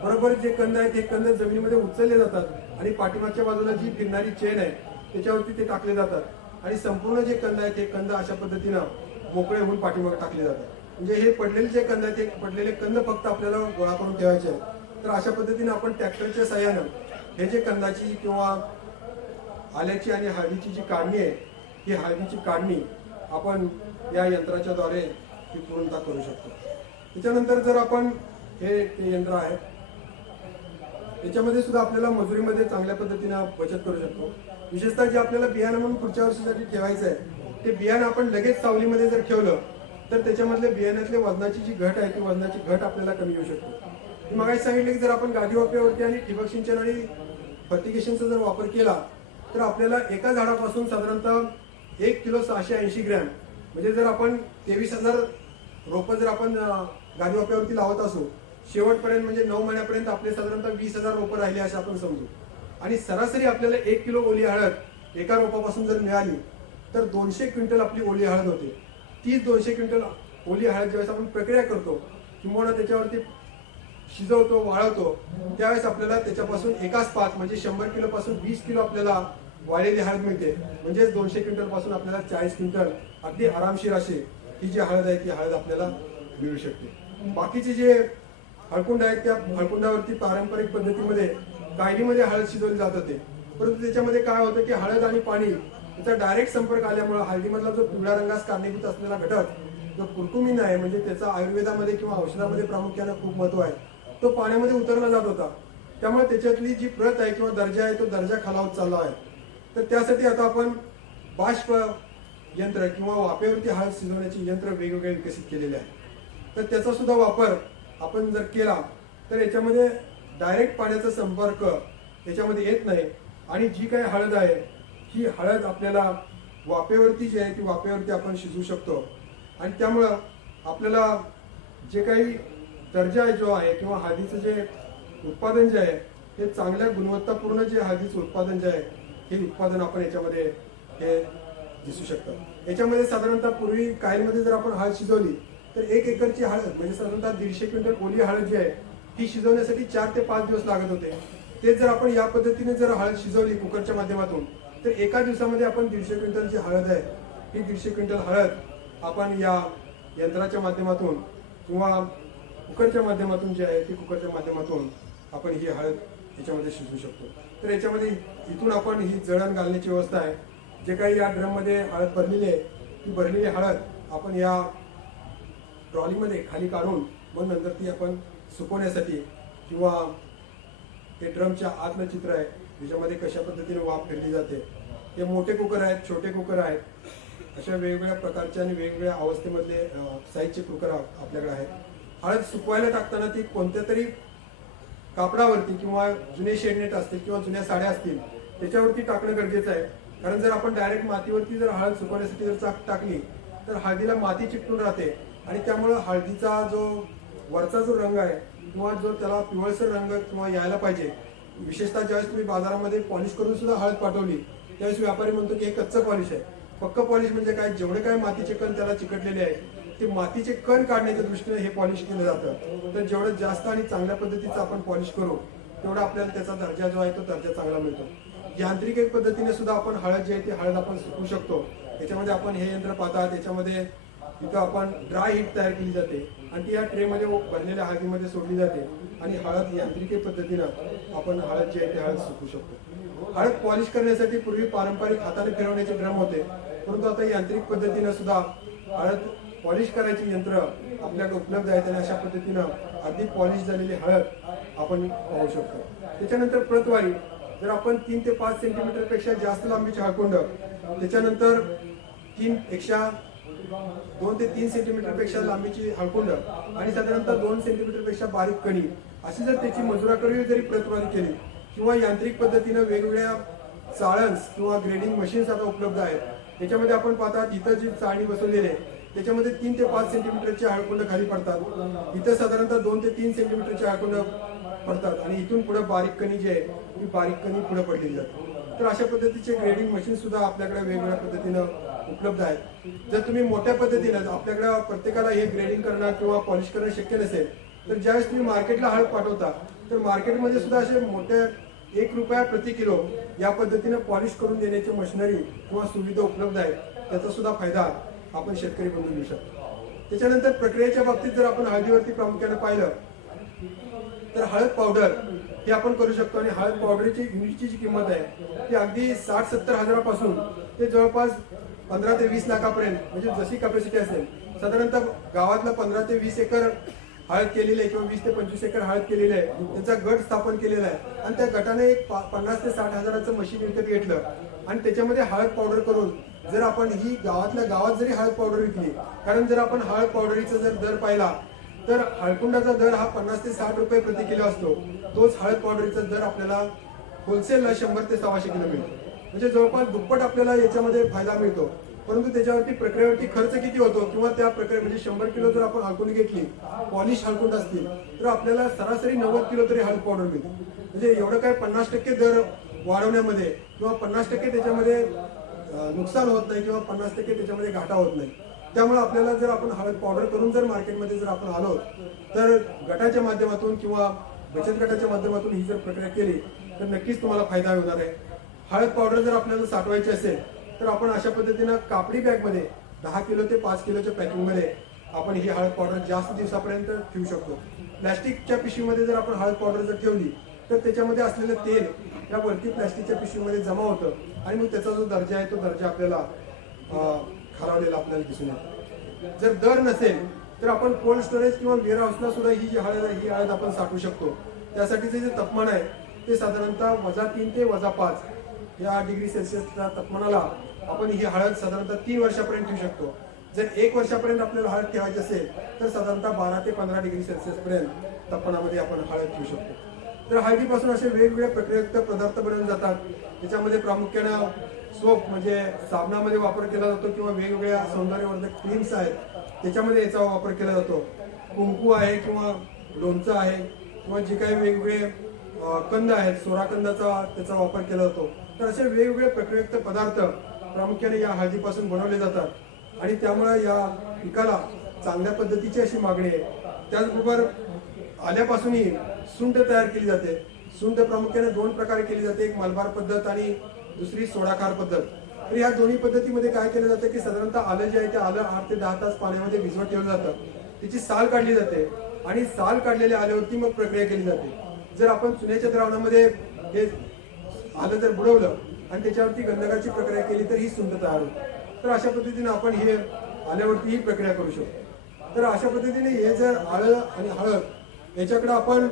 बरोबर जे कंद आहेत हे कंद जमिनीमध्ये उचलले जातात आणि पाठीमागच्या बाजूला जी फिरणारी चेन आहे त्याच्यावरती ते टाकले जातात आणि संपूर्ण जे कंद आहेत हे कंद अशा पद्धतीनं मोकळे होऊन पाठीमागे टाकले जातात। म्हणजे हे पडलेले जे कंद आहेत ते पडलेले कंद फक्त आपल्याला गोळा करून ठेवायचे आहेत। तर अशा पद्धतीने आपण ट्रॅक्टरच्या साह्यानं हे जे कंदाची किंवा आल्याची आणि हळदीची जी काढणी आहे ही हळदीची काढणी आपण या यंत्राच्या द्वारे ही पूर्णतः करू शकतो। त्याच्यानंतर जर आपण हे यंत्र आहे त्याच्यामध्ये सुद्धा आपल्याला मजुरीमध्ये चांगल्या पद्धतीने बचत करू शकतो। विशेषतः जे आपल्याला बियाणं म्हणून पुढच्या वर्षीसाठी ठेवायचं आहे ते बियाणं आपण लगेच सावलीमध्ये जर ठेवलं तर त्याच्यामधल्या बियाण्यातल्या वजनाची जी घट आहे ती वजनाची घट आपल्याला कमी होऊ शकते। मी मागे सांगितले की जर आपण गादीवाफ्यावरती आणि ठिबक सिंचन आणि फर्टिगेशनचा जर वापर केला तर आपल्याला एका झाडापासून साधारणतः 1 किलो 680 ग्रॅम म्हणजे जर आपण 23,000 रोपं जर आपण गादीवाफ्यावरती लावत असू शेवटपर्यंत म्हणजे 9 महिन्यापर्यंत आपले साधारणतः 20,000 रोपं राहिले असे आपण समजू आणि सरासरी आपल्याला 1 किलो ओली हळद एका रोपापासून जर मिळाली तर 200 क्विंटल आपली ओली हळद होते। 200 क्विंटल ओली हळद ज्यावेळेस आपण प्रक्रिया करतो किंवा त्याच्यावरती शिजवतो वाळवतो त्यावेळेस आपल्याला त्याच्यापासून एकाच पाच म्हणजे 100 किलो पासून 20 किलो आपल्याला वाळलेली हळद मिळते। म्हणजे 200 क्विंटल पासून आपल्याला 40 क्विंटल अगदी आरामशीर अशी ही जी हळद आहे ती हळद आपल्याला मिळू शकते। बाकीचे जे हळकुंड आहेत त्या हळकुंडावरती पारंपरिक पद्धतीमध्ये गायनीमध्ये हळद शिजवली जात होते, परंतु त्याच्यामध्ये काय होतं की हळद आणि पाणी याचा डायरेक्ट संपर्क आल्यामुळे हळदीमधला जो पिवळ्या रंगास कारणीभूत असलेला घटक जो कुर्कुमिन आहे म्हणजे त्याचा आयुर्वेदामध्ये किंवा औषधामध्ये प्रामुख्याने खूप महत्व आहे तो पाण्यामध्ये उतरला जात होता. त्यामुळे त्याच्यातली जी प्रत आहे किंवा दर्जा आहे तो दर्जा खालावत चालला आहे. तर त्यासाठी आता आपण बाष्प यंत्र किंवा वाफेवरती हळद शिजवण्याची यंत्र वेगवेगळे विकसित केलेले आहे. तर त्याचा सुद्धा वापर आपण जर केला तर याच्यामध्ये डायरेक्ट पाण्याचा संपर्क याच्यामध्ये येत नाही आणि जी काही हळद आहे ही हळद आपल्याला वाफेवरती जी आहे ती वाफेवरती आपण शिजवू शकतो. आणि त्यामुळं आपल्याला जे काही दर्जा जो आहे किंवा हळदीचं जे उत्पादन जे आहे हे चांगल्या गुणवत्तापूर्ण जे हळदीचं उत्पादन जे आहे हे उत्पादन आपण याच्यामध्ये हे दिसू शकतं. याच्यामध्ये साधारणतः पूर्वी कायलमध्ये जर आपण हळद शिजवली तर 1 एकरची हळद म्हणजे साधारणतः 150 क्विंटल ओली हळद जी आहे ही शिजवण्यासाठी 4 ते 5 दिवस लागत होते. तेच जर आपण या पद्धतीने जर हळद शिजवली कुकरच्या माध्यमातून तर एका दिवसामध्ये आपण 150 क्विंटल जी हळद आहे ही 150 क्विंटल हळद आपण या यंत्राच्या माध्यमातून किंवा कुकरच्या माध्यमातून जे आहे ती कुकरच्या माध्यमातून आपण ही हळद याच्यामध्ये शिजवू शकतो. तर याच्यामध्ये इथून आपण ही जळण घालण्याची व्यवस्था आहे. जे काही या ड्रममध्ये हळद भरलेली आहे ती भरलेली हळद आपण या ट्रॉलीमध्ये खाली काढून मग नंतर ती आपण सुकवण्यासाठी किंवा हे ड्रमच्या आतलं चित्र आहे ज्याच्यामध्ये कशा पद्धतीने वाफ फिरली जाते. हे मोठे कुकर आहेत, छोटे कुकर आहेत, अशा वेगवेगळ्या प्रकारचे आणि वेगवेगळ्या अवस्थेमधले साईजचे कुकर आपल्याकडे आहेत. हळद सुकवायला टाकताना ती कोणत्या तरी कापडावरती किंवा जुने शेडनेट असतील किंवा जुन्या साड्या असतील त्याच्यावरती टाकणं गरजेचं आहे. कारण जर आपण डायरेक्ट मातीवरती जर हळद सुकवण्यासाठी जर टाकली तर हळदीला माती चिकटून राहते आणि त्यामुळं हळदीचा जो वरचा जो रंग आहे किंवा जो त्याला पिवळसर रंग किंवा यायला पाहिजे, विशेषतः ज्यावेळेस तुम्ही बाजारामध्ये पॉलिश करून सुद्धा हळद पाठवली त्यावेळेस व्यापारी म्हणतो की हे कच्चं पॉलिश आहे. पक्क पॉलिश म्हणजे काय, जेवढे काय मातीचे कण त्याला चिकटलेले आहे ते मातीचे कण काढण्याच्या दृष्टीने हे पॉलिश केलं जातं. तर जेवढं जास्त आणि चांगल्या पद्धतीचं आपण पॉलिश करू तेवढा आपल्याला त्याचा दर्जा जो आहे तो दर्जा चांगला मिळतो. यांत्रिक एक पद्धतीने सुद्धा आपण हळद जी आहे ती हळद आपण सुकवू शकतो. त्याच्यामध्ये आपण हे यंत्र पाहता त्याच्यामध्ये इथं आपण ड्राय हीट तयार केली जाते आणि ती या ट्रेमध्ये भरलेल्या हळदीमध्ये सोडली जाते आणि हळद यांत्रिक पद्धतीनं आपण हळद जी आहे ती हळद सुकवू शकतो. हळद पॉलिश करण्यासाठी पूर्वी पारंपरिक हाताने फिरवण्याचे ड्रम होते, परंतु आता यांत्रिक पद्धतीनं सुद्धा हळद पॉलिश करायची यंत्र आपल्याकडे उपलब्ध आहेत आणि अशा पद्धतीनं अगदी पॉलिश झालेली हळद आपण पाहू शकतो. त्याच्यानंतर प्रतवारी, जर आपण 3 ते 5 सेंटीमीटर पेक्षा जास्त लांबीचे हळकुंड, त्याच्यानंतर 2 ते 3 सेंटीमीटर पेक्षा लांबीची हळकुंड आणि साधारणतः 2 सेंटीमीटर पेक्षा बारीक कणी अशी जर त्याची मजुराकरवी जरी प्रतवारी केली किंवा यांत्रिक पद्धतीनं वेगवेगळ्या चाळन्स किंवा ग्रेडिंग मशीन्स आता उपलब्ध आहेत. त्याच्यामध्ये आपण पाहतात इथं जी चाळणी बसवलेली आहे त्याच्यामध्ये 3 ते 5 सेंटीमीटरचे हळकुंड खाली पडतात, इथं साधारणतः 2 ते 3 सेंटीमीटरचे हळकुंड पडतात आणि इथून पुढे बारीक कणी जी आहे ती बारीक कणी पुढे पडलेली जाते. तर अशा पद्धतीचे ग्रेडिंग मशीन सुद्धा आपल्याकडे वेगवेगळ्या पद्धतीनं उपलब्ध आहेत. जर तुम्ही मोठ्या पद्धतीनं आपल्याकडे प्रत्येकाला हे ग्रेडिंग करणं किंवा पॉलिश करणं शक्य नसेल तर ज्यावेळेस तुम्ही मार्केटला हळद पाठवता तर मार्केटमध्ये सुद्धा असे मोठ्या 1 रुपया प्रति किलो या पद्धतीनं पॉलिश करून देण्याची मशिनरी किंवा सुविधा उपलब्ध आहेत. त्याचा सुद्धा फायदा आपण शेतकरी बंधू घेऊ शकतो. त्याच्यानंतर प्रक्रियेच्या बाबतीत जर आपण हळदीवरती प्रामुख्याने पाहिलं तर हळद पावडर हे आपण करू शकतो आणि हळद पावडरची युनिटची जी किंमत आहे ती अगदी 60-70 हजारापासून ते जवळपास 15 ते 20 लाखापर्यंत, म्हणजे जशी कॅपॅसिटी असेल. साधारणतः गावातला 15 ते 20 एकर हळद केलेली आहे किंवा 20 ते 25 एकर हळद केलेली आहे, त्यांचा गट स्थापन केलेला आहे आणि त्या गटाने एक 50 ते 60 हजाराचं मशीन विकत घेतलं आणि त्याच्यामध्ये हळद पावडर करून जर आपण ही गावातल्या गावात जरी हळद पावडर विकली, कारण जर आपण हळद पावडरीचा जर दर पाहिला तर हळकुंडाचा दर हा 50 ते 60 रुपये प्रति किलो असतो, तोच हळद पावडरीचा दर आपल्याला होलसेलला 100 ते 125 किलो मिळतो. म्हणजे जवळपास दुप्पट आपल्याला याच्यामध्ये फायदा मिळतो. परंतु त्याच्यावरती प्रक्रियेवरती खर्च किती होतो किंवा त्या प्रक्रिये म्हणजे 100 किलो जर आपण हळकुंड घेतली, पॉलिश हळकुंड असतील तर आपल्याला सरासरी 90 किलो तरी हळद पावडर मिळते. म्हणजे एवढं काय 50% दर वाढवण्यामध्ये किंवा 50% त्याच्यामध्ये नुकसान होत नाही किंवा 50% त्याच्यामध्ये घाटा होत नाही. त्यामुळे आपल्याला जर आपण हळद पावडर करून जर मार्केटमध्ये जर आपण आलो तर गटाच्या माध्यमातून किंवा बचत गटाच्या माध्यमातून ही जर प्रक्रिया केली तर नक्कीच तुम्हाला फायदा होणार आहे. हळद पावडर जर आपल्याला साठवायची असेल तर आपण अशा पद्धतीनं कापडी बॅगमध्ये 10 किलो ते 5 किलोच्या पॅकिंगमध्ये आपण ही हळद पावडर जास्त दिवसापर्यंत ठेवू शकतो. प्लॅस्टिकच्या पिशवीमध्ये जर आपण हळद पावडर जर ठेवली तर त्याच्यामध्ये असलेलं तेल या वरती प्लॅस्टिकच्या पिशवीमध्ये जमा होतं आणि मग त्याचा जो दर्जा आहे तो दर्जा आपल्याला खालावलेला आपल्याला दिसून येतो. जर दर नसेल तर आपण कोल्ड स्टोरेज किंवा वेअर हाऊसला सुद्धा ही जी हळद आहे ही हळद आपण साठवू शकतो. त्यासाठीचे जे तापमान आहे ते साधारणतः -3 ते -5 या डिग्री सेल्सिअसच्या तापमानाला आपण ही हळद साधारणतः 3 वर्षापर्यंत ठेवू शकतो. जर 1 वर्षापर्यंत आपल्याला हळद ठेवायची असेल तर साधारणतः 12 ते 15 डिग्री सेल्सिअस पर्यंत तापमानामध्ये आपण हळद ठेवू शकतो. तर हळदीपासून असे वेगवेगळे प्रक्रियायुक्त पदार्थ बनवले जातात. त्याच्यामध्ये प्रामुख्याने सोप म्हणजे साबणामध्ये वापर केला जातो किंवा वेगवेगळ्या सौंदर्यवर्धक क्रीम्स आहेत त्याच्यामध्ये याचा वापर केला जातो. कुंकू आहे किंवा लोणचं आहे किंवा जे काही वेगवेगळे कंद आहेत सोराकंदाचा त्याचा वापर केला जातो. तर असे वेगवेगळे प्रक्रियायुक्त पदार्थ प्रामुख्याने या हळदीपासून बनवले जातात आणि त्यामुळे या पिकाला चांगल्या पद्धतीची अशी मागणी आहे. त्याचबरोबर आल्यापासूनही सुंठ तयार केली जाते. सुंठ प्रामुख्याने 2 प्रकारे केली जाते, एक मलबार पद्धत आणि दुसरी सोडाखार पद्धत. तर या दोन्ही पद्धतीमध्ये काय केलं जातं की साधारणतः आलं जे आहे ते आलं 8 ते 10 तास पाण्यामध्ये भिजवत ठेवलं जातं. त्याची साल काढली जाते आणि साल काढलेल्या आल्यावरती मग प्रक्रिया केली जाते. जर आपण चुन्याच्या द्रावणामध्ये हे आलं जर बुडवलं आणि त्याच्यावरती गंधकाची प्रक्रिया केली तर ही सुंठ तयार होते. तर अशा पद्धतीने आपण हे आल्यावरती ही प्रक्रिया करू शकतो. तर अशा पद्धतीने हे जर आलं आणि हळद याच्याकडे आपण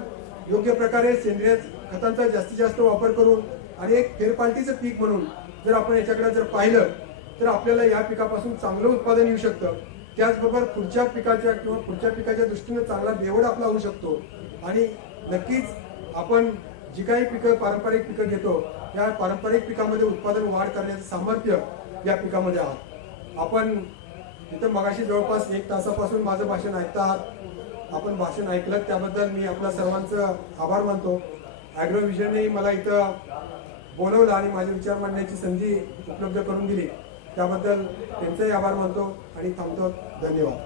योग्य प्रकारे सेंद्रिय खतांचा जास्तीत जास्त वापर करून आणि एक फेरपालटीचं पीक म्हणून जर आपण याच्याकडे जर पाहिलं तर आपल्याला या पिकापासून चांगलं उत्पादन येऊ शकतं. त्याचबरोबर पुढच्या पिकाच्या दृष्टीने चांगला बेवड आपला होऊ शकतो आणि नक्कीच आपण जी काही पिकं पारंपरिक पिकं घेतो या पारंपरिक पिकामध्ये उत्पादन वाढ करण्याचं सामर्थ्य या पिकामध्ये आहात. आपण इथं मगाशी जवळपास 1 तासापासून माझं भाषण ऐकता आहात. आपण भाषण ऐकलं त्याबद्दल मी आपल्या सर्वांचं आभार मानतो. ॲग्रोव्हिजनने मला इथं बोलवलं आणि माझे विचार मांडण्याची संधी उपलब्ध करून दिली त्याबद्दल त्यांचाही आभार मानतो आणि थांबतो. धन्यवाद.